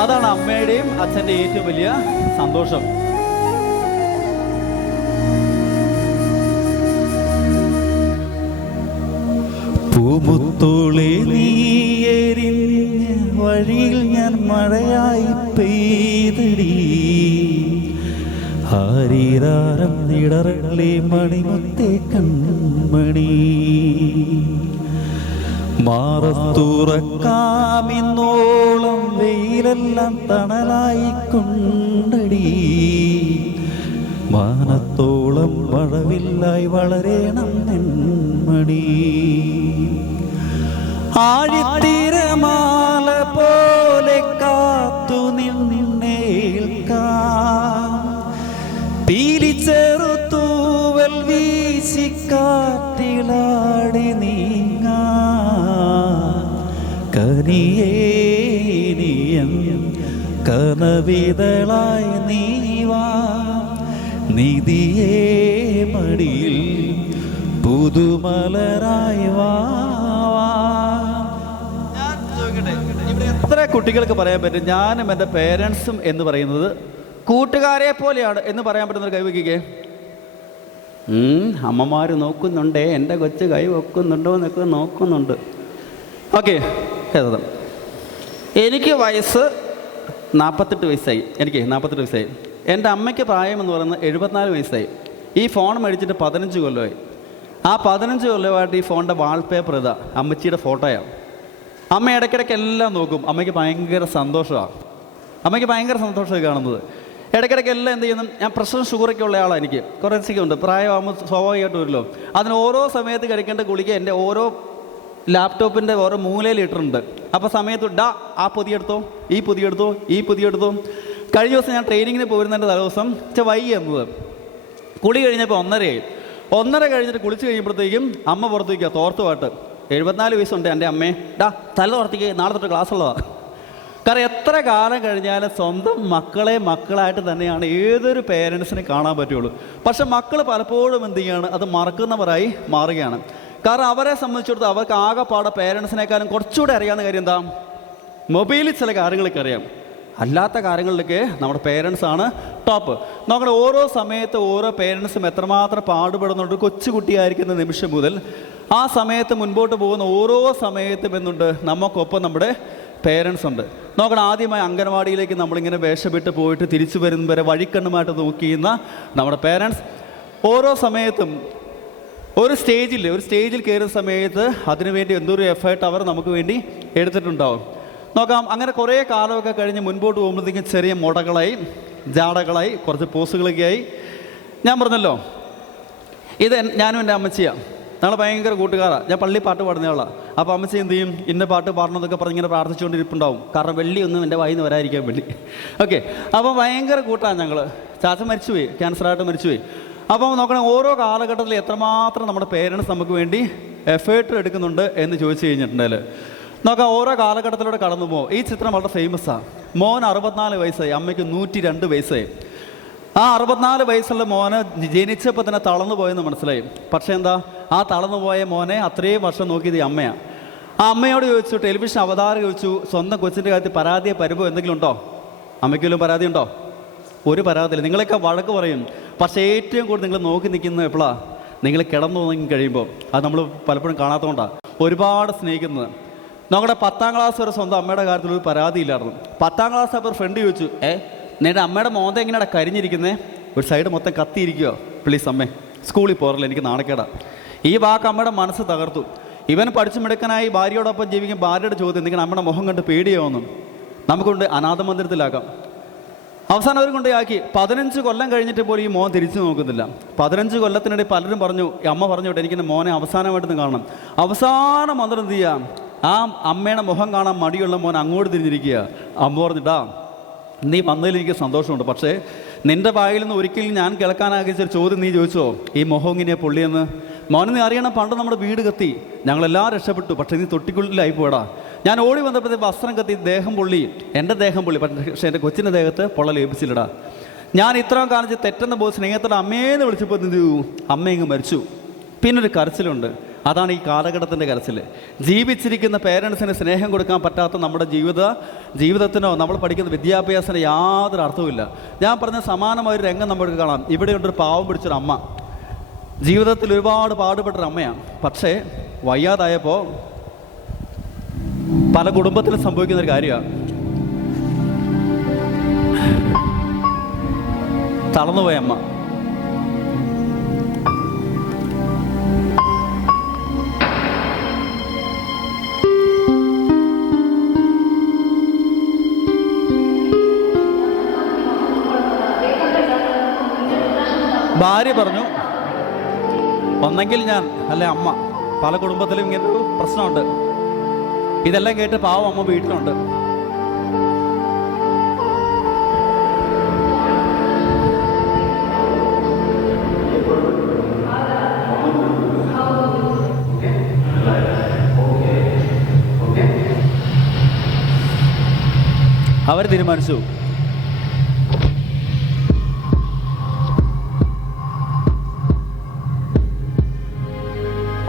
അതാണ് അമ്മയുടെയും അച്ഛൻ്റെ ഏറ്റവും വലിയ സന്തോഷം. പൂമുത്തോളെ നീ എരിഞ്ഞ വഴിയിൽ ഞാൻ മഴയായി പെയ്തടി. ആരീരാരം ഇടറല്ലേ മണിമുത്തേ കൺമണി മാറത്തുറക്കാമിന്നോളം വെയിലെല്ലാം തണലായിക്കൊണ്ടടി മാനത്തോളം മഴവില്ലായി വളരേണം നെന്മണി ആഴിത്തിരമാല പോലെ കാത്തു നിന്നേൽക്കാം പീലിച്ചെറുത്തൂവൽ വീശിക്കാറ്റിലാടി നീങ്ങാ കനിയേനിയം കനവിതളായി നീവാ നിധിയേ മടിയിൽ പുതുമലരായി വാ. എത്ര കുട്ടികൾക്ക് പറയാൻ പറ്റും ഞാനും എൻ്റെ പേരൻസും എന്ന് പറയുന്നത് കൂട്ടുകാരെ പോലെയാണ് എന്ന് പറയാൻ പറ്റുന്നൊരു കൈ വയ്ക്കുകയെ? അമ്മമാർ നോക്കുന്നുണ്ടേ, എൻ്റെ കൊച്ചു കൈ വെക്കുന്നുണ്ടോ എന്നൊക്കെ നോക്കുന്നുണ്ട്. ഓക്കെ, എനിക്ക് വയസ്സ് 48 വയസ്സായി. എനിക്ക് 48 വയസ്സായി. എൻ്റെ അമ്മയ്ക്ക് പ്രായം എന്ന് പറയുന്നത് 74 വയസ്സായി. ഈ ഫോൺ മേടിച്ചിട്ട് 15 കൊല്ലമായി. ആ 15 കൊല്ലമായിട്ട് ഈ ഫോണിൻ്റെ വാൾപേപ്പർ ഇതാ അമ്മച്ചിയുടെ ഫോട്ടോയാണ്. അമ്മ ഇടയ്ക്കിടയ്ക്ക് എല്ലാം നോക്കും. അമ്മയ്ക്ക് ഭയങ്കര സന്തോഷമാണ്. അമ്മയ്ക്ക് ഭയങ്കര സന്തോഷമായി കാണുന്നത്. ഇടയ്ക്കിടയ്ക്ക് എല്ലാം എന്ത് ചെയ്യുന്നു, ഞാൻ പ്രഷർ ഷുഗറൊക്കെ ഉള്ള ആളാണ്. എനിക്ക് കുറച്ചൊക്കെ ഉണ്ട്. പ്രായമാകുമ്പോൾ സ്വാഭാവികമായിട്ട് വരുമല്ലോ. അതിന് ഓരോ സമയത്ത് കഴിക്കേണ്ട ഗുളിക എൻ്റെ ഓരോ ലാപ്ടോപ്പിൻ്റെ ഓരോ മൂലയിൽ ഇട്ടിട്ടുണ്ട്. അപ്പോൾ സമയത്ത് ആ പൊതിയെടുത്തോ, ഈ പൊതിയെടുത്തോ, ഈ പൊതിയെടുത്തോ. കഴിഞ്ഞ ദിവസം ഞാൻ ട്രെയിനിങ്ങിന് പോരുന്നതിൻ്റെ തലേദിവസം വൈകി എന്നത് കുളി കഴിഞ്ഞപ്പോൾ 1:30 കഴിഞ്ഞിട്ട് കുളിച്ച് കഴിയുമ്പോഴത്തേക്കും അമ്മ പുറത്ത് വയ്ക്കുക തോർത്തുമായിട്ട്. 74 വയസ്സുണ്ട് എൻ്റെ അമ്മേ, തല തോർത്തിക്ക്, നാളെ തൊട്ട് ക്ലാസ് ഉള്ളതാണ്. കാരണം എത്ര കാലം കഴിഞ്ഞാലും സ്വന്തം മക്കളെ മക്കളായിട്ട് തന്നെയാണ് ഏതൊരു പേരൻസിനെ കാണാൻ പറ്റുള്ളൂ. പക്ഷെ മക്കൾ പലപ്പോഴും എന്ത് ചെയ്യാണ്, അത് മറക്കുന്നവരായി മാറുകയാണ്. കാരണം അവരെ സംബന്ധിച്ചിടത്തോളം അവർക്ക് ആകെപ്പാടെ പേരൻസിനേക്കാളും കുറച്ചുകൂടെ അറിയാവുന്ന കാര്യം എന്താ, മൊബൈലിൽ ചില കാര്യങ്ങളൊക്കെ അറിയാം. അല്ലാത്ത കാര്യങ്ങളിലൊക്കെ നമ്മുടെ പേരൻസാണ് ടോപ്പ്. നോക്കണം, ഓരോ സമയത്ത് ഓരോ പേരൻസും എത്രമാത്രം പാടുപെടുന്നുണ്ട്. കൊച്ചുകുട്ടിയായിരിക്കുന്ന നിമിഷം മുതൽ ആ സമയത്ത് മുൻപോട്ട് പോകുന്ന ഓരോ സമയത്തും എന്നുണ്ട് നമുക്കൊപ്പം നമ്മുടെ പേരൻസ് ഉണ്ട്. നോക്കണം, ആദ്യമായി അംഗൻവാടിയിലേക്ക് നമ്മളിങ്ങനെ വേഷപ്പെട്ട് പോയിട്ട് തിരിച്ചു വരുന്ന വരെ വഴിക്കണ്ണുമായിട്ട് നോക്കിയിരുന്ന നമ്മുടെ പേരൻസ് ഓരോ സമയത്തും ഒരു സ്റ്റേജിൽ കയറുന്ന സമയത്ത് അതിനുവേണ്ടി എന്തൊരു എഫേർട്ട് അവർ നമുക്ക് വേണ്ടി എടുത്തിട്ടുണ്ടാവും. നോക്കാം, അങ്ങനെ കുറേ കാലമൊക്കെ കഴിഞ്ഞ് മുൻപോട്ട് പോകുമ്പോഴത്തേക്കും ചെറിയ മുടകളായി, ജാടകളായി, കുറച്ച് പോസുകളൊക്കെ ആയി. ഞാൻ പറഞ്ഞല്ലോ, ഇത് ഞാനും എൻ്റെ അമ്മച്ചിയാണ്. ഞങ്ങൾ ഭയങ്കര കൂട്ടുകാരാണ്. ഞാൻ പള്ളി പാട്ട് പാടുന്നയാളാണ്. അപ്പോൾ അമ്മച്ചി എന്ത് ചെയ്യും, ഇന്ന പാട്ട് പാടണമെന്നൊക്കെ പറഞ്ഞിങ്ങനെ പ്രാർത്ഥിച്ചുകൊണ്ടിരിപ്പുണ്ടാവും. കാരണം വെള്ളിയൊന്നും എൻ്റെ വായിൽ നിന്ന് വരാതിരിക്കാൻ വേണ്ടി. ഓക്കെ, അപ്പോൾ ഭയങ്കര കൂട്ടാണ് ഞങ്ങൾ. ചാച്ച മരിച്ചുപോയി, ക്യാൻസറായിട്ട് മരിച്ചുപോയി. അപ്പോൾ നോക്കണം, ഓരോ കാലഘട്ടത്തിൽ എത്രമാത്രം നമ്മുടെ പേരൻസ് നമുക്ക് വേണ്ടി എഫേർട്ട് എടുക്കുന്നുണ്ട് എന്ന് ചോദിച്ചു കഴിഞ്ഞിട്ടുണ്ടെങ്കിൽ നോക്കാം, ഓരോ കാലഘട്ടത്തിലൂടെ കടന്നു പോകും. ഈ ചിത്രം വളരെ ഫേമസാണ്. മോൻ 64 വയസ്സായി, അമ്മയ്ക്ക് 102 വയസ്സായി. ആ 64 വയസ്സുള്ള മോന് ജനിച്ചപ്പോൾ തന്നെ തളർന്നു പോയെന്ന് മനസ്സിലായി. പക്ഷേ എന്താ, ആ തളർന്നു പോയ മോനെ അത്രയും വർഷം നോക്കിയത് ഈ അമ്മയാണ്. ആ അമ്മയോട് ചോദിച്ചു, ടെലിവിഷൻ അവതാരം ചോദിച്ചു, സ്വന്തം കൊച്ചിൻ്റെ കാര്യത്തിൽ പരാതിയോ പരിഭവം എന്തെങ്കിലും ഉണ്ടോ? അമ്മയ്ക്ക് വല്ലതും പരാതി ഉണ്ടോ? ഒരു പരാതിയില്ല. നിങ്ങളൊക്കെ വഴക്ക് പറയും. പക്ഷേ ഏറ്റവും കൂടുതൽ നിങ്ങൾ നോക്കി നിൽക്കുന്നത് എപ്പോഴാണ്, നിങ്ങൾ കിടന്നു നോക്കി കഴിയുമ്പോൾ. അത് നമ്മൾ പലപ്പോഴും കാണാത്തതുകൊണ്ടാണ്. ഒരുപാട് സ്നേഹിക്കുന്നത്. നമ്മുടെ 10ാം ക്ലാസ് വരെ സ്വന്തം അമ്മയുടെ കാര്യത്തിൽ ഒരു പരാതിയില്ലായിരുന്നു. 10ാം ക്ലാസ് അപ്പോൾ ഫ്രണ്ട് ചോദിച്ചു, നിന്റെ അമ്മയുടെ മോന്ത എങ്ങനെയാണ് കരിഞ്ഞിരിക്കുന്നത്? ഒരു സൈഡ് മൊത്തം കത്തിയിരിക്കുകയോ? പ്ലീസ് അമ്മേ, സ്കൂളിൽ പോരല്ലോ, എനിക്ക് നാണക്കേടാ. ഈ വാക്ക് അമ്മയുടെ മനസ്സ് തകർത്തു. ഇവൻ പഠിച്ചു മിടുക്കനായി ഭാര്യയോടൊപ്പം ജീവിക്കും. ഭാര്യയുടെ ചോദ്യം, നിങ്ങൾ അമ്മയുടെ മുഖം കണ്ട് പേടിയാവുന്നു, നമുക്കൊണ്ട് അനാഥ മന്ദിരത്തിലാക്കാം. അവസാനം അവർ കൊണ്ടാക്കി. 15 കൊല്ലം കഴിഞ്ഞിട്ട് പോലും ഈ മോൻ തിരിച്ചു നോക്കുന്നില്ല. 15 കൊല്ലത്തിനിടയിൽ പലരും പറഞ്ഞു, അമ്മ പറഞ്ഞു വിട്ടെ, എനിക്കെൻ്റെ മോനെ അവസാനമായിട്ടൊന്ന് കാണണം. അവസാനം മന്ത്രം എന്ത് ചെയ്യാം, ആ അമ്മയുടെ മുഖം കാണാൻ മടിയുള്ള മോൻ അങ്ങോട്ട് തിരിഞ്ഞിരിക്കുക. അമ്മ പറഞ്ഞിട്ടാ, നീ വന്നതിൽ എനിക്ക് സന്തോഷമുണ്ട്. പക്ഷേ നിൻ്റെ വായിൽ നിന്ന് ഒരിക്കലും ഞാൻ കേൾക്കാൻ ആഗ്രഹിച്ചൊരു ചോദ്യം നീ ചോദിച്ചോ, ഈ മുഖം ഇങ്ങനെയാണ് പൊള്ളിയെന്ന്. മോനെ നീ അറിയണം, പണ്ട് നമ്മുടെ വീട് കത്തി, ഞങ്ങളെല്ലാം രക്ഷപ്പെട്ടു. പക്ഷേ നീ തൊട്ടിക്കുള്ളിലായി പോടാ. ഞാൻ ഓടി വന്നപ്പോഴത്തേക്ക് വസ്ത്രം കത്തി, ദേഹം പൊള്ളി, എൻ്റെ ദേഹം പൊള്ളി. പക്ഷേ എൻ്റെ കൊച്ചിൻ്റെ ദേഹത്ത് പൊള്ള ലഭിച്ചില്ലടാ. ഞാൻ ഇത്രയും കാണിച്ച് തെറ്റെന്ന് പോയി സ്നേഹത്തോടെ അമ്മേന്ന് വിളിച്ചപ്പോൾ എന്ത് ചെയ്തു, അമ്മ ഇങ്ങ് മരിച്ചു. പിന്നൊരു കരച്ചിലുണ്ട്. അതാണ് ഈ കാലഘട്ടത്തിൻ്റെ കരച്ചിൽ. ജീവിച്ചിരിക്കുന്ന പേരൻസിന് സ്നേഹം കൊടുക്കാൻ പറ്റാത്ത നമ്മുടെ ജീവിതത്തിനോ നമ്മൾ പഠിക്കുന്ന വിദ്യാഭ്യാസത്തിന് യാതൊരു അർത്ഥവുമില്ല. ഞാൻ പറഞ്ഞ സമാനമായൊരു രംഗം നമുക്ക് കാണാം. ഇവിടെയുണ്ടൊരു പാവം പിടിച്ചൊരു അമ്മ, ജീവിതത്തിൽ ഒരുപാട് പാടുപെട്ടൊരു അമ്മയാണ്. പക്ഷേ വയ്യാതായപ്പോൾ പല കുടുംബത്തിലും സംഭവിക്കുന്നൊരു കാര്യമാണ്. തളർന്നുപോയ അമ്മ. ഭാര്യ പറഞ്ഞു, ഒന്നെങ്കിൽ ഞാൻ അല്ലെ അമ്മ. പല കുടുംബത്തിലും ഇങ്ങനൊരു പ്രശ്നമുണ്ട്. ഇതെല്ലാം കേട്ട് പാവം അമ്മ വീട്ടിലുണ്ട്. അവർ തീരുമാനിച്ചു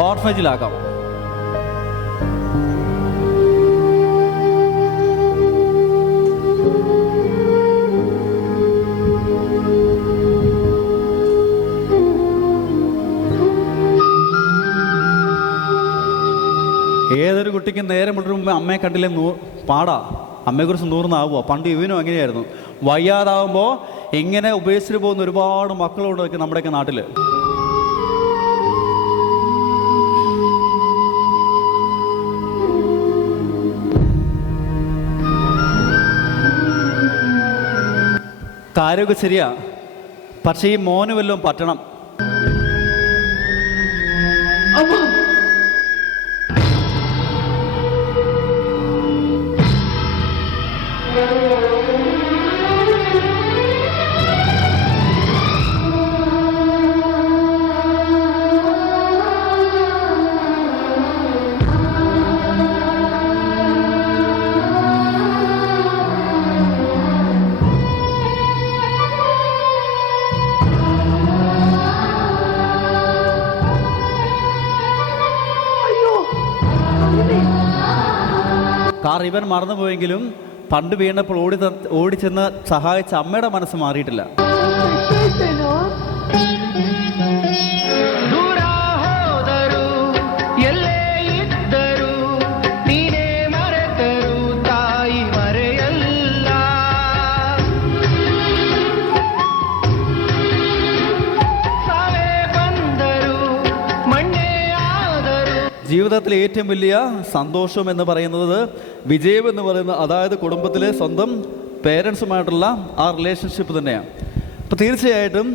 ഓർഫനേജിലാക്കാം. ഏതൊരു കുട്ടിക്കും നേരം മുഴുവൻ മുമ്പ് അമ്മയെ കണ്ടില്ലേ പാടാ, അമ്മയെക്കുറിച്ച് നൂർന്നാവുക. പണ്ട് ഇവനും അങ്ങനെയായിരുന്നു. വയ്യാതാവുമ്പോൾ ഇങ്ങനെ ഉപേക്ഷിച്ചിട്ട് പോകുന്ന ഒരുപാട് മക്കളുണ്ട് നമ്മുടെയൊക്കെ നാട്ടിൽ. കാര്യമൊക്കെ ശരിയാ, പക്ഷേ ഈ മോന് വല്ലതും പറ്റണം. കാർ ഇവൻ മറന്നുപോയെങ്കിലും പണ്ട് വീണപ്പോൾ ഓടിച്ചെന്ന് സഹായിച്ച അമ്മയുടെ മനസ്സ് മാറിയിട്ടില്ല. ജീവിതത്തിലെ ഏറ്റവും വലിയ സന്തോഷം എന്ന് പറയുന്നത്, വിജയം എന്ന് പറയുന്നത്, അതായത് കുടുംബത്തിലെ സ്വന്തം പേരൻസുമായിട്ടുള്ള ആ റിലേഷൻഷിപ്പ് തന്നെയാണ്. അപ്പോൾ തീർച്ചയായിട്ടും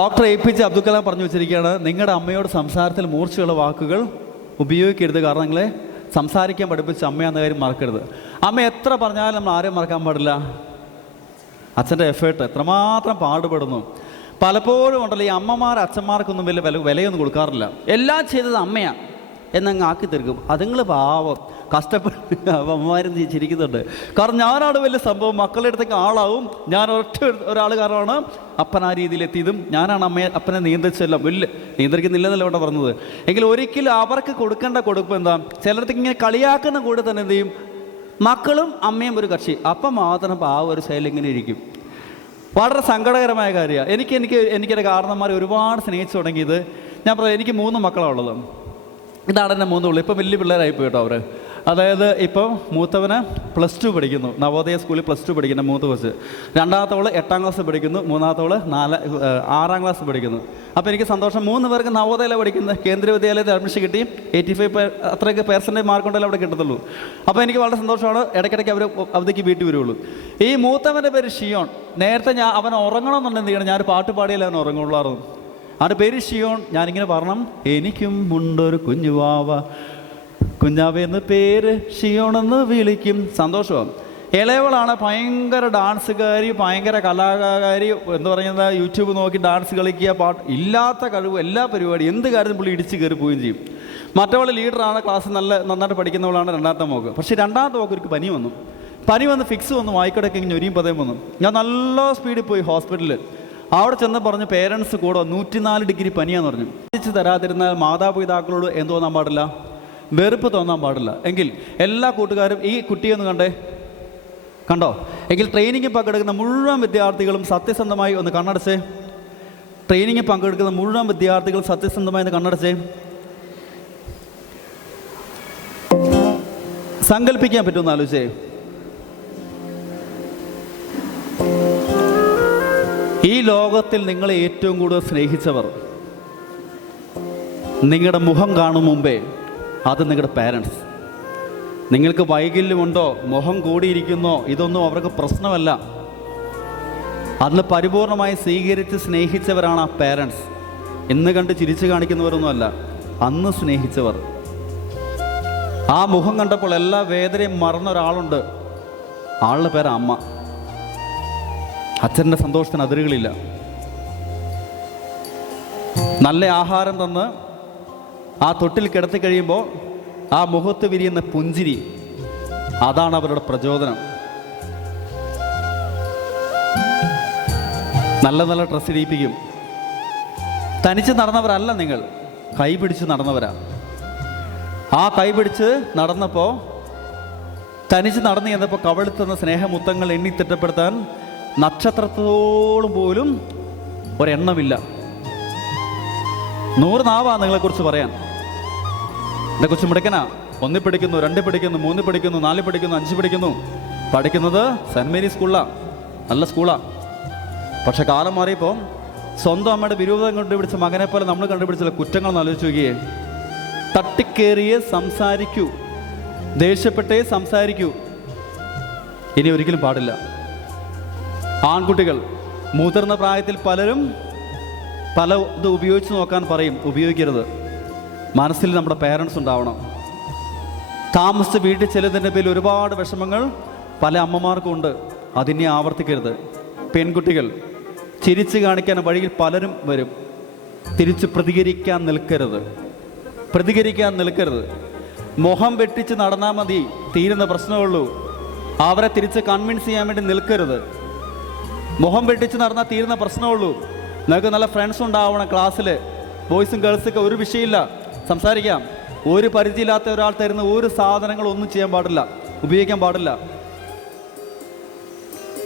ഡോക്ടർ APJ അബ്ദുൽ കലാം പറഞ്ഞു വെച്ചിരിക്കുകയാണ്, നിങ്ങളുടെ അമ്മയോട് സംസാരത്തിൽ മൂർച്ചയുള്ള വാക്കുകൾ ഉപയോഗിക്കരുത്. കാരണം നിങ്ങളെ സംസാരിക്കാൻ പഠിപ്പിച്ച അമ്മയാണെന്ന കാര്യം മറക്കരുത്. അമ്മ എത്ര പറഞ്ഞാലും നമ്മൾ ആരെയും മറക്കാൻ പാടില്ല. അച്ഛൻ്റെ എഫേർട്ട് എത്രമാത്രം പാടുപെടുന്നു. പലപ്പോഴും ഉണ്ടല്ലോ ഈ അമ്മമാർ അച്ഛന്മാർക്കൊന്നും വലിയ വിലയൊന്നും കൊടുക്കാറില്ല. എല്ലാം ചെയ്തത് അമ്മയാണ് എന്നങ്ങ് ആക്കി തീർക്കും. അതുങ്ങൾ പാവം കഷ്ടപ്പെട്ട് അമ്മമാരും ചിരിക്കുന്നുണ്ട്. കാരണം ഞാനാണ് വലിയ സംഭവം, മക്കളുടെ അടുത്തേക്ക് ആളാവും, ഞാൻ ഒരാൾ കാരണമാണ് അപ്പൻ ആ രീതിയിലെത്തിയതും, ഞാനാണ് അപ്പനെ നിയന്ത്രിച്ചെല്ലാം. വലിയ നിയന്ത്രിക്കുന്നില്ലെന്നല്ല ഇവിടെ പറഞ്ഞത്. എങ്കിൽ ഒരിക്കലും അവർക്ക് കൊടുക്കേണ്ട കൊടുപ്പ് എന്താ, ചിലർക്ക് ഇങ്ങനെ കളിയാക്കുന്ന കൂടെ തന്നെ എന്ത് ചെയ്യും, മക്കളും അമ്മയും ഒരു കക്ഷി, അപ്പം മാത്രം ആ ഒരു ശൈലി ഇങ്ങനെ ഇരിക്കും. വളരെ സങ്കടകരമായ കാര്യമാണ്. എനിക്കെൻ്റെ കാരണന്മാരെ ഒരുപാട് സ്നേഹിച്ചു തുടങ്ങിയത്, ഞാൻ പറയാം, എനിക്ക് 3 മക്കളാണ് ഉള്ളത്. ഇതാണ് എൻ്റെ 3 പിള്ളേർ. ഇപ്പം വലിയ പിള്ളേരായിപ്പോയി കേട്ടോ അവർ. അതായത് ഇപ്പം മൂത്തവന് +2 പഠിക്കുന്നു, നവോദയ സ്കൂളിൽ +2 പഠിക്കുന്ന മൂത്ത കൊച്ച്. രണ്ടാമത്തവള് 8ാം ക്ലാസ് പഠിക്കുന്നു, മൂന്നാമത്തവള് 6ാം ക്ലാസ് പഠിക്കുന്നു. അപ്പോൾ എനിക്ക് സന്തോഷം, 3 പേർക്ക് നവോദയയിലാണ് പഠിക്കുന്നത്. കേന്ദ്രീയ വിദ്യാലയത്തിൽ അഡ്മിഷൻ കിട്ടി. 85 അത്രയൊക്കെ % മാർക്കുണ്ടല്ലോ അവിടെ കിട്ടത്തുള്ളൂ. അപ്പോൾ എനിക്ക് വളരെ സന്തോഷമാണ്. ഇടയ്ക്കിടയ്ക്ക് അവർ അവധിക്ക് വീട്ടിൽ വരുള്ളൂ. ഈ മൂത്തവൻ്റെ പേര് ഷിയോൺ. നേരത്തെ അവൻ ഉറങ്ങണമെന്നുണ്ടെങ്കിൽ എന്ത് ചെയ്യണം, ഞാനൊരു പാട്ട് പാടിയാലേ അവൻ ഉറങ്ങുള്ളായിരുന്നു. അവൻ്റെ പേര് ഷിയോൺ. ഞാനിങ്ങനെ പറഞ്ഞു, എനിക്കും ഉണ്ടൊരു കുഞ്ഞുവാവ, കുഞ്ഞാവെന്ന് പേര് ഷിയോണെന്ന് വിളിക്കും. സന്തോഷമാണ്. ഇളയവളാണ് ഭയങ്കര ഡാൻസുകാരി, ഭയങ്കര കലാകാരി. എന്ന് പറയുന്നത് യൂട്യൂബ് നോക്കി ഡാൻസ് കളിക്കുക, പാട്ട്, ഇല്ലാത്ത കഴിവ്, എല്ലാ പരിപാടി, എന്ത് കാര്യത്തിനും പുള്ളി ഇടിച്ച് കയറി പോവുകയും ചെയ്യും. മറ്റവൾ ലീഡറാണ്, ക്ലാസ് നന്നായിട്ട് പഠിക്കുന്നവളാണ് രണ്ടാമത്തെ മോക്ക്. പക്ഷേ രണ്ടാമത്തെ മോക്ക് ഒരു പനി വന്ന് ഫിക്സ് വന്നു, വായിക്കടയ്ക്ക് ഇങ്ങനെ ഒരിയും പതയും വന്നു. ഞാൻ നല്ല സ്പീഡിൽ പോയി ഹോസ്പിറ്റലിൽ. അവിടെ ചെന്ന് പറഞ്ഞ് പേരൻസ് കൂടെ 104 ഡിഗ്രി പനിയാന്ന് പറഞ്ഞു. തിരിച്ച് തരാതിരുന്നാൽ മാതാപിതാക്കളോട് എന്ത് തോന്നാൻ പാടില്ല, വെറുപ്പ് തോന്നാൻ പാടില്ല. എങ്കിൽ എല്ലാ കൂട്ടുകാരും ഈ കുട്ടിയൊന്ന് കണ്ടോ? എങ്കിൽ ട്രെയിനിങ്ങിൽ പങ്കെടുക്കുന്ന മുഴുവൻ വിദ്യാർത്ഥികളും സത്യസന്ധമായി ഒന്ന് കണ്ണടച്ചേ. ട്രെയിനിങ്ങിൽ പങ്കെടുക്കുന്ന മുഴുവൻ വിദ്യാർത്ഥികളും സത്യസന്ധമായി ഒന്ന് കണ്ണടച്ചേ. സങ്കല്പിക്കാൻ പറ്റുമെന്ന് ആലോചിച്ചേ. ഈ ലോകത്തിൽ നിങ്ങളെ ഏറ്റവും കൂടുതൽ സ്നേഹിച്ചവർ, നിങ്ങളുടെ മുഖം കാണും മുമ്പേ അത് നിങ്ങളുടെ പാരൻസ്. നിങ്ങൾക്ക് വൈകല്യമുണ്ടോ, മുഖം കൂടിയിരിക്കുന്നോ, ഇതൊന്നും അവർക്ക് പ്രശ്നമല്ല. അന്ന് പരിപൂർണമായി സ്വീകരിച്ച് സ്നേഹിച്ചവരാണ് ആ പാരൻസ്. ഇന്ന് കണ്ട് ചിരിച്ചു കാണിക്കുന്നവരൊന്നുമല്ല, അന്ന് സ്നേഹിച്ചവർ. ആ മുഖം കണ്ടപ്പോൾ എല്ലാ വേദനയും മറന്ന ഒരാളുണ്ട്. ആളുടെ പേര് അമ്മ. അച്ഛൻ്റെ സന്തോഷത്തിന് അതിരുകളില്ല. നല്ല ആഹാരം തന്ന് ആ തൊട്ടിൽ കിടത്തി കഴിയുമ്പോൾ ആ മുഖത്ത് വിരിയുന്ന പുഞ്ചിരി, അതാണ് അവരുടെ പ്രചോദനം. നല്ല നല്ല ഡ്രസ്സ് ഇടിയിപ്പിക്കും. തനിച്ച് നടന്നവരല്ല നിങ്ങൾ, കൈ പിടിച്ച് നടന്നവരാ. ആ കൈ പിടിച്ച് നടന്നപ്പോൾ, തനിച്ച് നടന്നു ചെന്നപ്പോൾ കവളിത്തുന്ന സ്നേഹമുത്തങ്ങൾ എണ്ണി തിട്ടപ്പെടുത്താൻ നക്ഷത്രത്തോളം പോലും ഒരെണ്ണമില്ല. 100 നാവാ നിങ്ങളെക്കുറിച്ച് പറയാൻ. എൻ്റെ കൊച്ചു മിടുക്കനാ, 1 പഠിക്കുന്നു, 2 പഠിക്കുന്നു, 3 പഠിക്കുന്നു, 4 പഠിക്കുന്നു, 5 പഠിക്കുന്നു. പഠിക്കുന്നത് സെൻറ് മേരീസ് സ്കൂളിലാണ്, നല്ല സ്കൂളാണ്. പക്ഷെ കാലം മാറിയപ്പോൾ സ്വന്തം അമ്മയുടെ വിരോധം കണ്ടുപിടിച്ച മകനെ പോലെ നമ്മൾ കണ്ടുപിടിച്ച കുറ്റങ്ങളൊന്നും ആലോചിച്ച് നോക്കിയേ. തട്ടിക്കേറിയേ സംസാരിക്കൂ, ദേഷ്യപ്പെട്ടേ സംസാരിക്കൂ. ഇനി ഒരിക്കലും പാടില്ല. ആൺകുട്ടികൾ മുതിർന്ന പ്രായത്തിൽ പലരും പല ഇത് ഉപയോഗിച്ച് നോക്കാൻ പറയും, ഉപയോഗിക്കരുത്. മനസ്സിൽ നമ്മുടെ പേരൻസ് ഉണ്ടാവണം. താമസിച്ച് വീട്ടിൽ ചെല്ലുന്നതിൻ്റെ പേരിൽ ഒരുപാട് വിഷമങ്ങൾ പല അമ്മമാർക്കും ഉണ്ട്, അതിനെ ആവർത്തിക്കരുത്. പെൺകുട്ടികൾ ചിരിച്ച് കാണിക്കാൻ വഴിയിൽ പലരും വരും, തിരിച്ച് പ്രതികരിക്കാൻ നിൽക്കരുത്. മുഖം വെട്ടിച്ച് നടന്നാൽ മതി, തീരുന്ന പ്രശ്നമുള്ളൂ. അവരെ തിരിച്ച് കൺവിൻസ് ചെയ്യാൻ വേണ്ടി നിൽക്കരുത്. മുഖം വെട്ടിച്ച് നടന്നാൽ തീരുന്ന പ്രശ്നമുള്ളൂ. നിങ്ങൾക്ക് നല്ല ഫ്രണ്ട്സ് ഉണ്ടാവണം ക്ലാസ്സിൽ, ബോയ്സും ഗേൾസൊക്കെ, ഒരു വിഷയമില്ല, സംസാരിക്കാം. ഒരു പരിചയമില്ലാത്ത ഒരാൾ തരുന്ന ഒരു സാധനങ്ങളൊന്നും ചെയ്യാൻ പാടില്ല, ഉപയോഗിക്കാൻ പാടില്ല.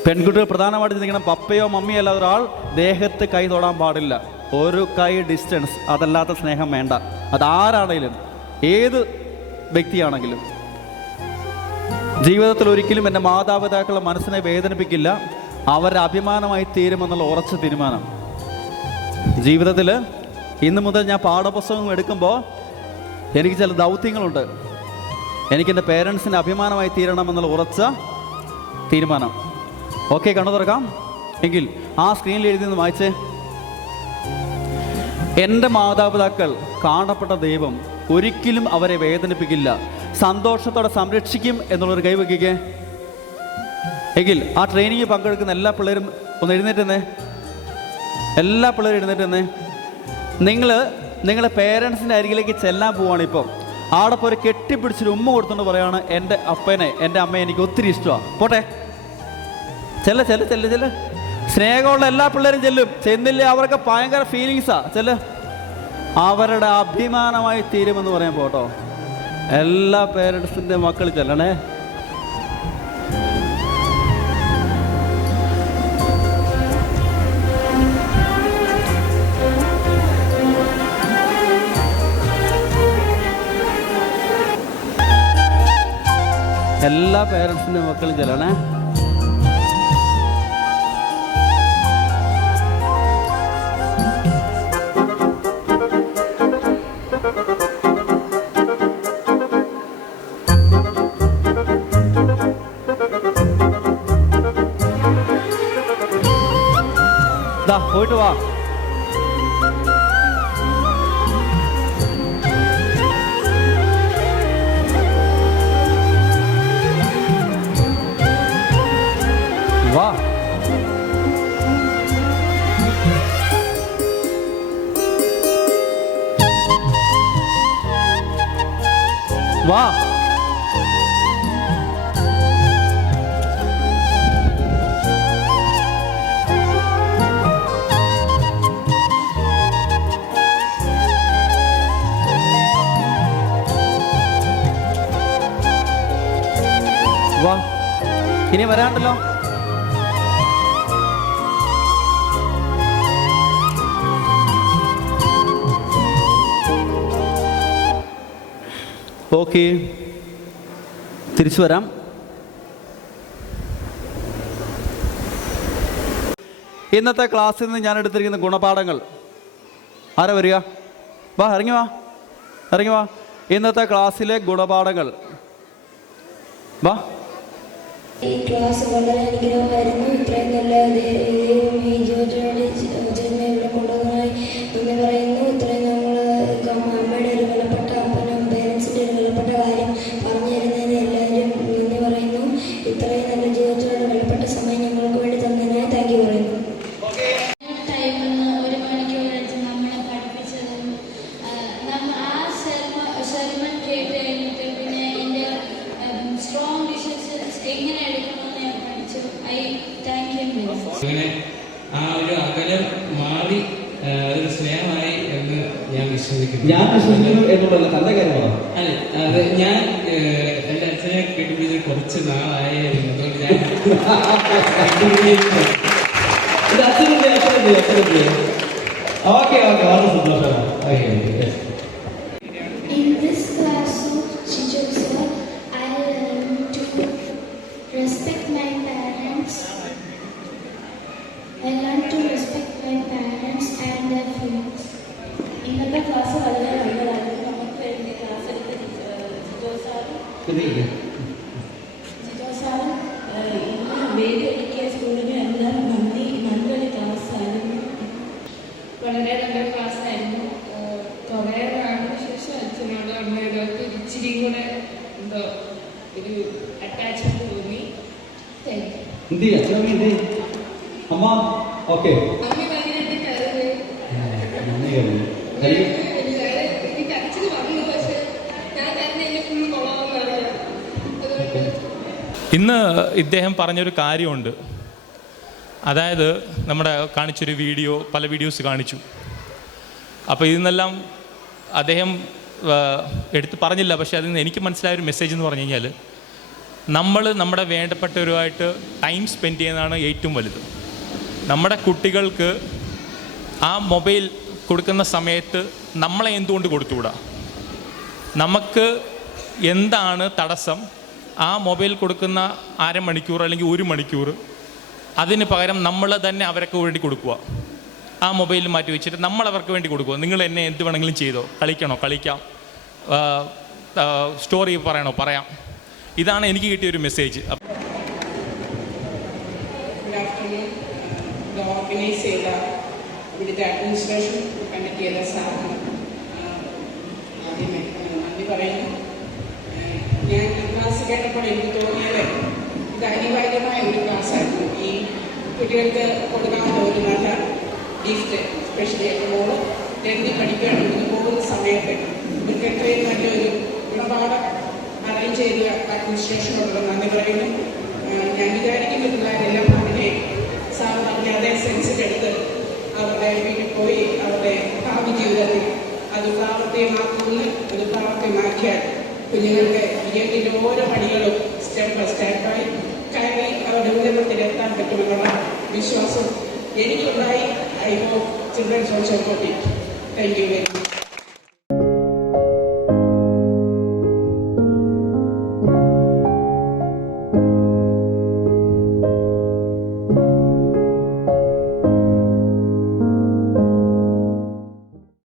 പെൺകുട്ടികൾ പ്രധാനമായിട്ട് ചിന്തിക്കണം, പപ്പയോ മമ്മിയോ അല്ലാതെ ഒരാൾ ദേഹത്ത് കൈ തൊടാൻ പാടില്ല. ഒരു കൈ ഡിസ്റ്റൻസ്, അതല്ലാത്ത സ്നേഹം വേണ്ട. അതാരാണെങ്കിലും, ഏത് വ്യക്തിയാണെങ്കിലും. ജീവിതത്തിൽ ഒരിക്കലും എൻ്റെ മാതാപിതാക്കളുടെ മനസ്സിനെ വേദനിപ്പിക്കില്ല, അവരുടെ അഭിമാനമായി തീരുമെന്നുള്ള ഉറച്ച തീരുമാനം. ജീവിതത്തിൽ ഇന്ന് മുതൽ ഞാൻ പാഠപുസ്തകം എടുക്കുമ്പോൾ എനിക്ക് ചില ദൗത്യങ്ങളുണ്ട്. എനിക്കെൻ്റെ പേരൻസിൻ്റെ അഭിമാനമായി തീരണമെന്നുള്ള ഉറച്ച തീരുമാനം. ഓക്കെ, കണ്ണു തുറക്കാം. എങ്കിൽ ആ സ്ക്രീനിൽ എഴുതി വായിച്ചേ. എൻ്റെ മാതാപിതാക്കൾ കാണപ്പെട്ട ദൈവം ഒരിക്കലും അവരെ വേദനിപ്പിക്കില്ല, സന്തോഷത്തോടെ സംരക്ഷിക്കും എന്നുള്ളൊരു കൈവയ്ക്കേ. എങ്കിൽ ആ ട്രെയിനിങ് പങ്കെടുക്കുന്ന എല്ലാ പിള്ളേരും ഒന്ന് എഴുന്നേറ്റെന്നേ. എല്ലാ പിള്ളേരും എഴുന്നേറ്റെന്നേ. നിങ്ങളുടെ പേരൻസിൻ്റെ അരികിലേക്ക് ചെല്ലാൻ പോവാണ്. ഇപ്പം അവിടെ പോയി കെട്ടിപ്പിടിച്ചൊരു ഉമ്മ കൊടുത്തുകൊണ്ട് പറയാണ്, എൻ്റെ അപ്പനെ എൻ്റെ അമ്മയെ എനിക്ക് ഒത്തിരി ഇഷ്ടമാണ്. പോട്ടെ, ചെല്ല. സ്നേഹമുള്ള എല്ലാ പിള്ളേരും ചെല്ലും. ചെന്നില്ലേ അവർക്ക് ഭയങ്കര ഫീലിങ്സാ. അവരുടെ അഭിമാനമായി തീരുമെന്ന് പറയാൻ പോട്ടോ. എല്ലാ പേരൻസിൻ്റെ മക്കൾ ചെല്ലണേ. എല്ലാ പേരൻസിൻ്റെ മക്കളും ചെല്ലണേ. പോയിട്ട് വാ. വാ. വാ. വാ. ഇനി വരാണ്ടല്ലോ. ഓക്കെ, തിരിച്ചു വരാം. ഇന്നത്തെ ക്ലാസ്സിൽ നിന്ന് ഞാൻ എടുത്തിരിക്കുന്ന ഗുണപാഠങ്ങൾ. ആരാ വരിക? വാ, ഇറങ്ങി വാ, ഇറങ്ങി വാ. ഇന്നത്തെ ക്ലാസ്സിലെ ഗുണപാഠങ്ങൾ. വാ. ഈ ക്ലാസ് വളരെ അനുഗ്രഹമായിരുന്നു. ഇത്രയും നല്ല ദൈവം ഈ ജോജോയുടെ ജന്മ ഇവിടെ കൊണ്ടുവന്നതായി നന്ദി പറയുന്നു. ഇത്രയും നമ്മൾ അമ്മയുടെ ഒരു വിലപ്പെട്ട അപ്പനും പേരൻസിൻ്റെ ഒരു വിലപ്പെട്ട കാര്യം പറഞ്ഞു തരുന്നതിന് എല്ലാവരും നന്ദി പറയുന്നു. ഇത്രയും നല്ല ജോജോയുടെ വിലപ്പെട്ട സമയം ഞങ്ങൾക്ക് വേണ്ടി തന്നതിനായി താങ്ക് യു പറയുന്നു. ഒരു മണിക്കൂർ വെച്ച് നമ്മളെ പഠിപ്പിച്ചതും ആ സെർമൺ കേട്ട് കഴിഞ്ഞിട്ട് പിന്നെ എൻ്റെ സ്ട്രോങ് ഡിസിഷൻസ് എങ്ങനെ എടുക്കണമെന്ന് ഞാൻ പഠിച്ചു. I thank you. അങ്ങനെ ആ ഒരു അകലം മാറി അതൊരു സ്നേഹമായി എന്ന് ഞാൻ വിശ്വസിക്കുന്നു. അല്ല, അത് ഞാൻ എൻ്റെ അച്ഛനെ കേട്ടുപിടിച്ച് കുറച്ച് നാളായിരുന്നു. അതുകൊണ്ട് ഞാൻ In this class of Chijo sir, I learned to respect my parents. I learned to respect my parents and their feelings. ഇന്നത്തെ ക്ലാസ് വളരെ നല്ലതായിരുന്നു. നമുക്ക് വേണ്ടി ക്ലാസ് എടുത്ത ജിജോ സാറും ഇന്ന് വേദി ഒരുക്കിയ സ്കൂളിനും എല്ലാം നന്ദി. നല്ലൊരു ക്ലാസ്സായിരുന്നു. വളരെ നല്ല ക്ലാസ്സായിരുന്നു. കുറേ നാളിന് ശേഷം അച്ഛനോട് അമ്മയോടൊക്കെ ഇച്ചിരി കൂടെ എന്തോ ഒരു അറ്റാച്ച്മെന്റ് തോന്നി. അമ്മ ഓക്കെ അമ്മ ഭയങ്കരമായിട്ട് കരുതി. എനിക്ക് അച്ഛന് വന്നു, പക്ഷെ ഞാൻ തന്നെ എന്നെ ഫുൾ കൊള്ളാമെന്നറിയാം. അതുകൊണ്ട് ഇന്ന് ഇദ്ദേഹം പറഞ്ഞൊരു കാര്യമുണ്ട്. അതായത് നമ്മുടെ കാണിച്ചൊരു വീഡിയോ, പല വീഡിയോസ് കാണിച്ചു. അപ്പോൾ ഇതിനെല്ലാം അദ്ദേഹം എടുത്ത് പറഞ്ഞില്ല, പക്ഷേ അതിൽ നിന്ന് എനിക്ക് മനസ്സിലായൊരു മെസ്സേജ് എന്ന് പറഞ്ഞു കഴിഞ്ഞാൽ നമ്മുടെ വേണ്ടപ്പെട്ടവരുമായിട്ട് ടൈം സ്പെൻഡ് ചെയ്യുന്നതാണ് ഏറ്റവും വലുത്. നമ്മുടെ കുട്ടികൾക്ക് ആ മൊബൈൽ കൊടുക്കുന്ന സമയത്ത് നമ്മളെ എന്തുകൊണ്ട് കൊടുത്തുകൂടാ? നമുക്ക് എന്താണ് തടസ്സം? ആ മൊബൈൽ കൊടുക്കുന്ന അരമണിക്കൂർ അല്ലെങ്കിൽ ഒരു മണിക്കൂർ അതിന് പകരം നമ്മൾ തന്നെ അവർക്ക് വേണ്ടി കൊടുക്കുക. ആ മൊബൈലിൽ മാറ്റി വെച്ചിട്ട് നമ്മൾ അവർക്ക് വേണ്ടി കൊടുക്കുക. നിങ്ങൾ എന്നെ എന്ത് വേണമെങ്കിലും ചെയ്തോ, കളിക്കണോ കളിക്കാം, സ്റ്റോറി പറയണോ പറയാം. ഇതാണ് എനിക്ക് കിട്ടിയൊരു മെസ്സേജ്. ഓർഗനൈസ് ചെയ്ത ഇവിടുത്തെ അഡ്മിനിസ്ട്രേഷൻ കണ്ടക്ട് ചെയ്ത സാറിന് ആദ്യമേ നന്ദി പറയുന്നു. ഞാൻ ഈ ക്ലാസ് കേട്ടപ്പോൾ എനിക്ക് തോന്നിയത് ഇത് അനിവാര്യമായ ഒരു ക്ലാസ്സായിരുന്നു. ഈ കുട്ടികൾക്ക് കൊടുക്കാവുന്ന ഒരു നല്ല ഗിഫ്റ്റ്, സ്പെഷ്യലി എൻ്റെ മോള് 10th പഠിക്കുകയാണ്. ഇത് പോകുന്ന സമയത്ത് ഇവർക്ക് എത്രയും നല്ലൊരു ഗുണപാഠം അറേഞ്ച് ചെയ്ത അഡ്മിനിസ്ട്രേഷനോടുള്ള നന്ദി പറയുന്നു. ഞാൻ വിചാരിക്കുന്ന പിള്ളേരെല്ലാം അതിനെ സാർ പറഞ്ഞ അതേ സെൻസിലെടുത്ത് അവരുടെ വീട്ടിൽ പോയി അവരുടെ ഭാവി ജീവിതത്തിൽ അത് പ്രാവർത്തികമാക്കിയാൽ കുഞ്ഞുങ്ങൾക്ക് ജീവിതത്തിൻ്റെ ഓരോ പണികളും സ്റ്റെപ്പ് ബൈ സ്റ്റെപ്പായി കയറി അവരുടെ ഉന്നതത്തിലെത്താൻ പറ്റുമെന്നുള്ള വിശ്വാസം എനിക്കുണ്ടായി. I hope children's also got it. Thank you very much.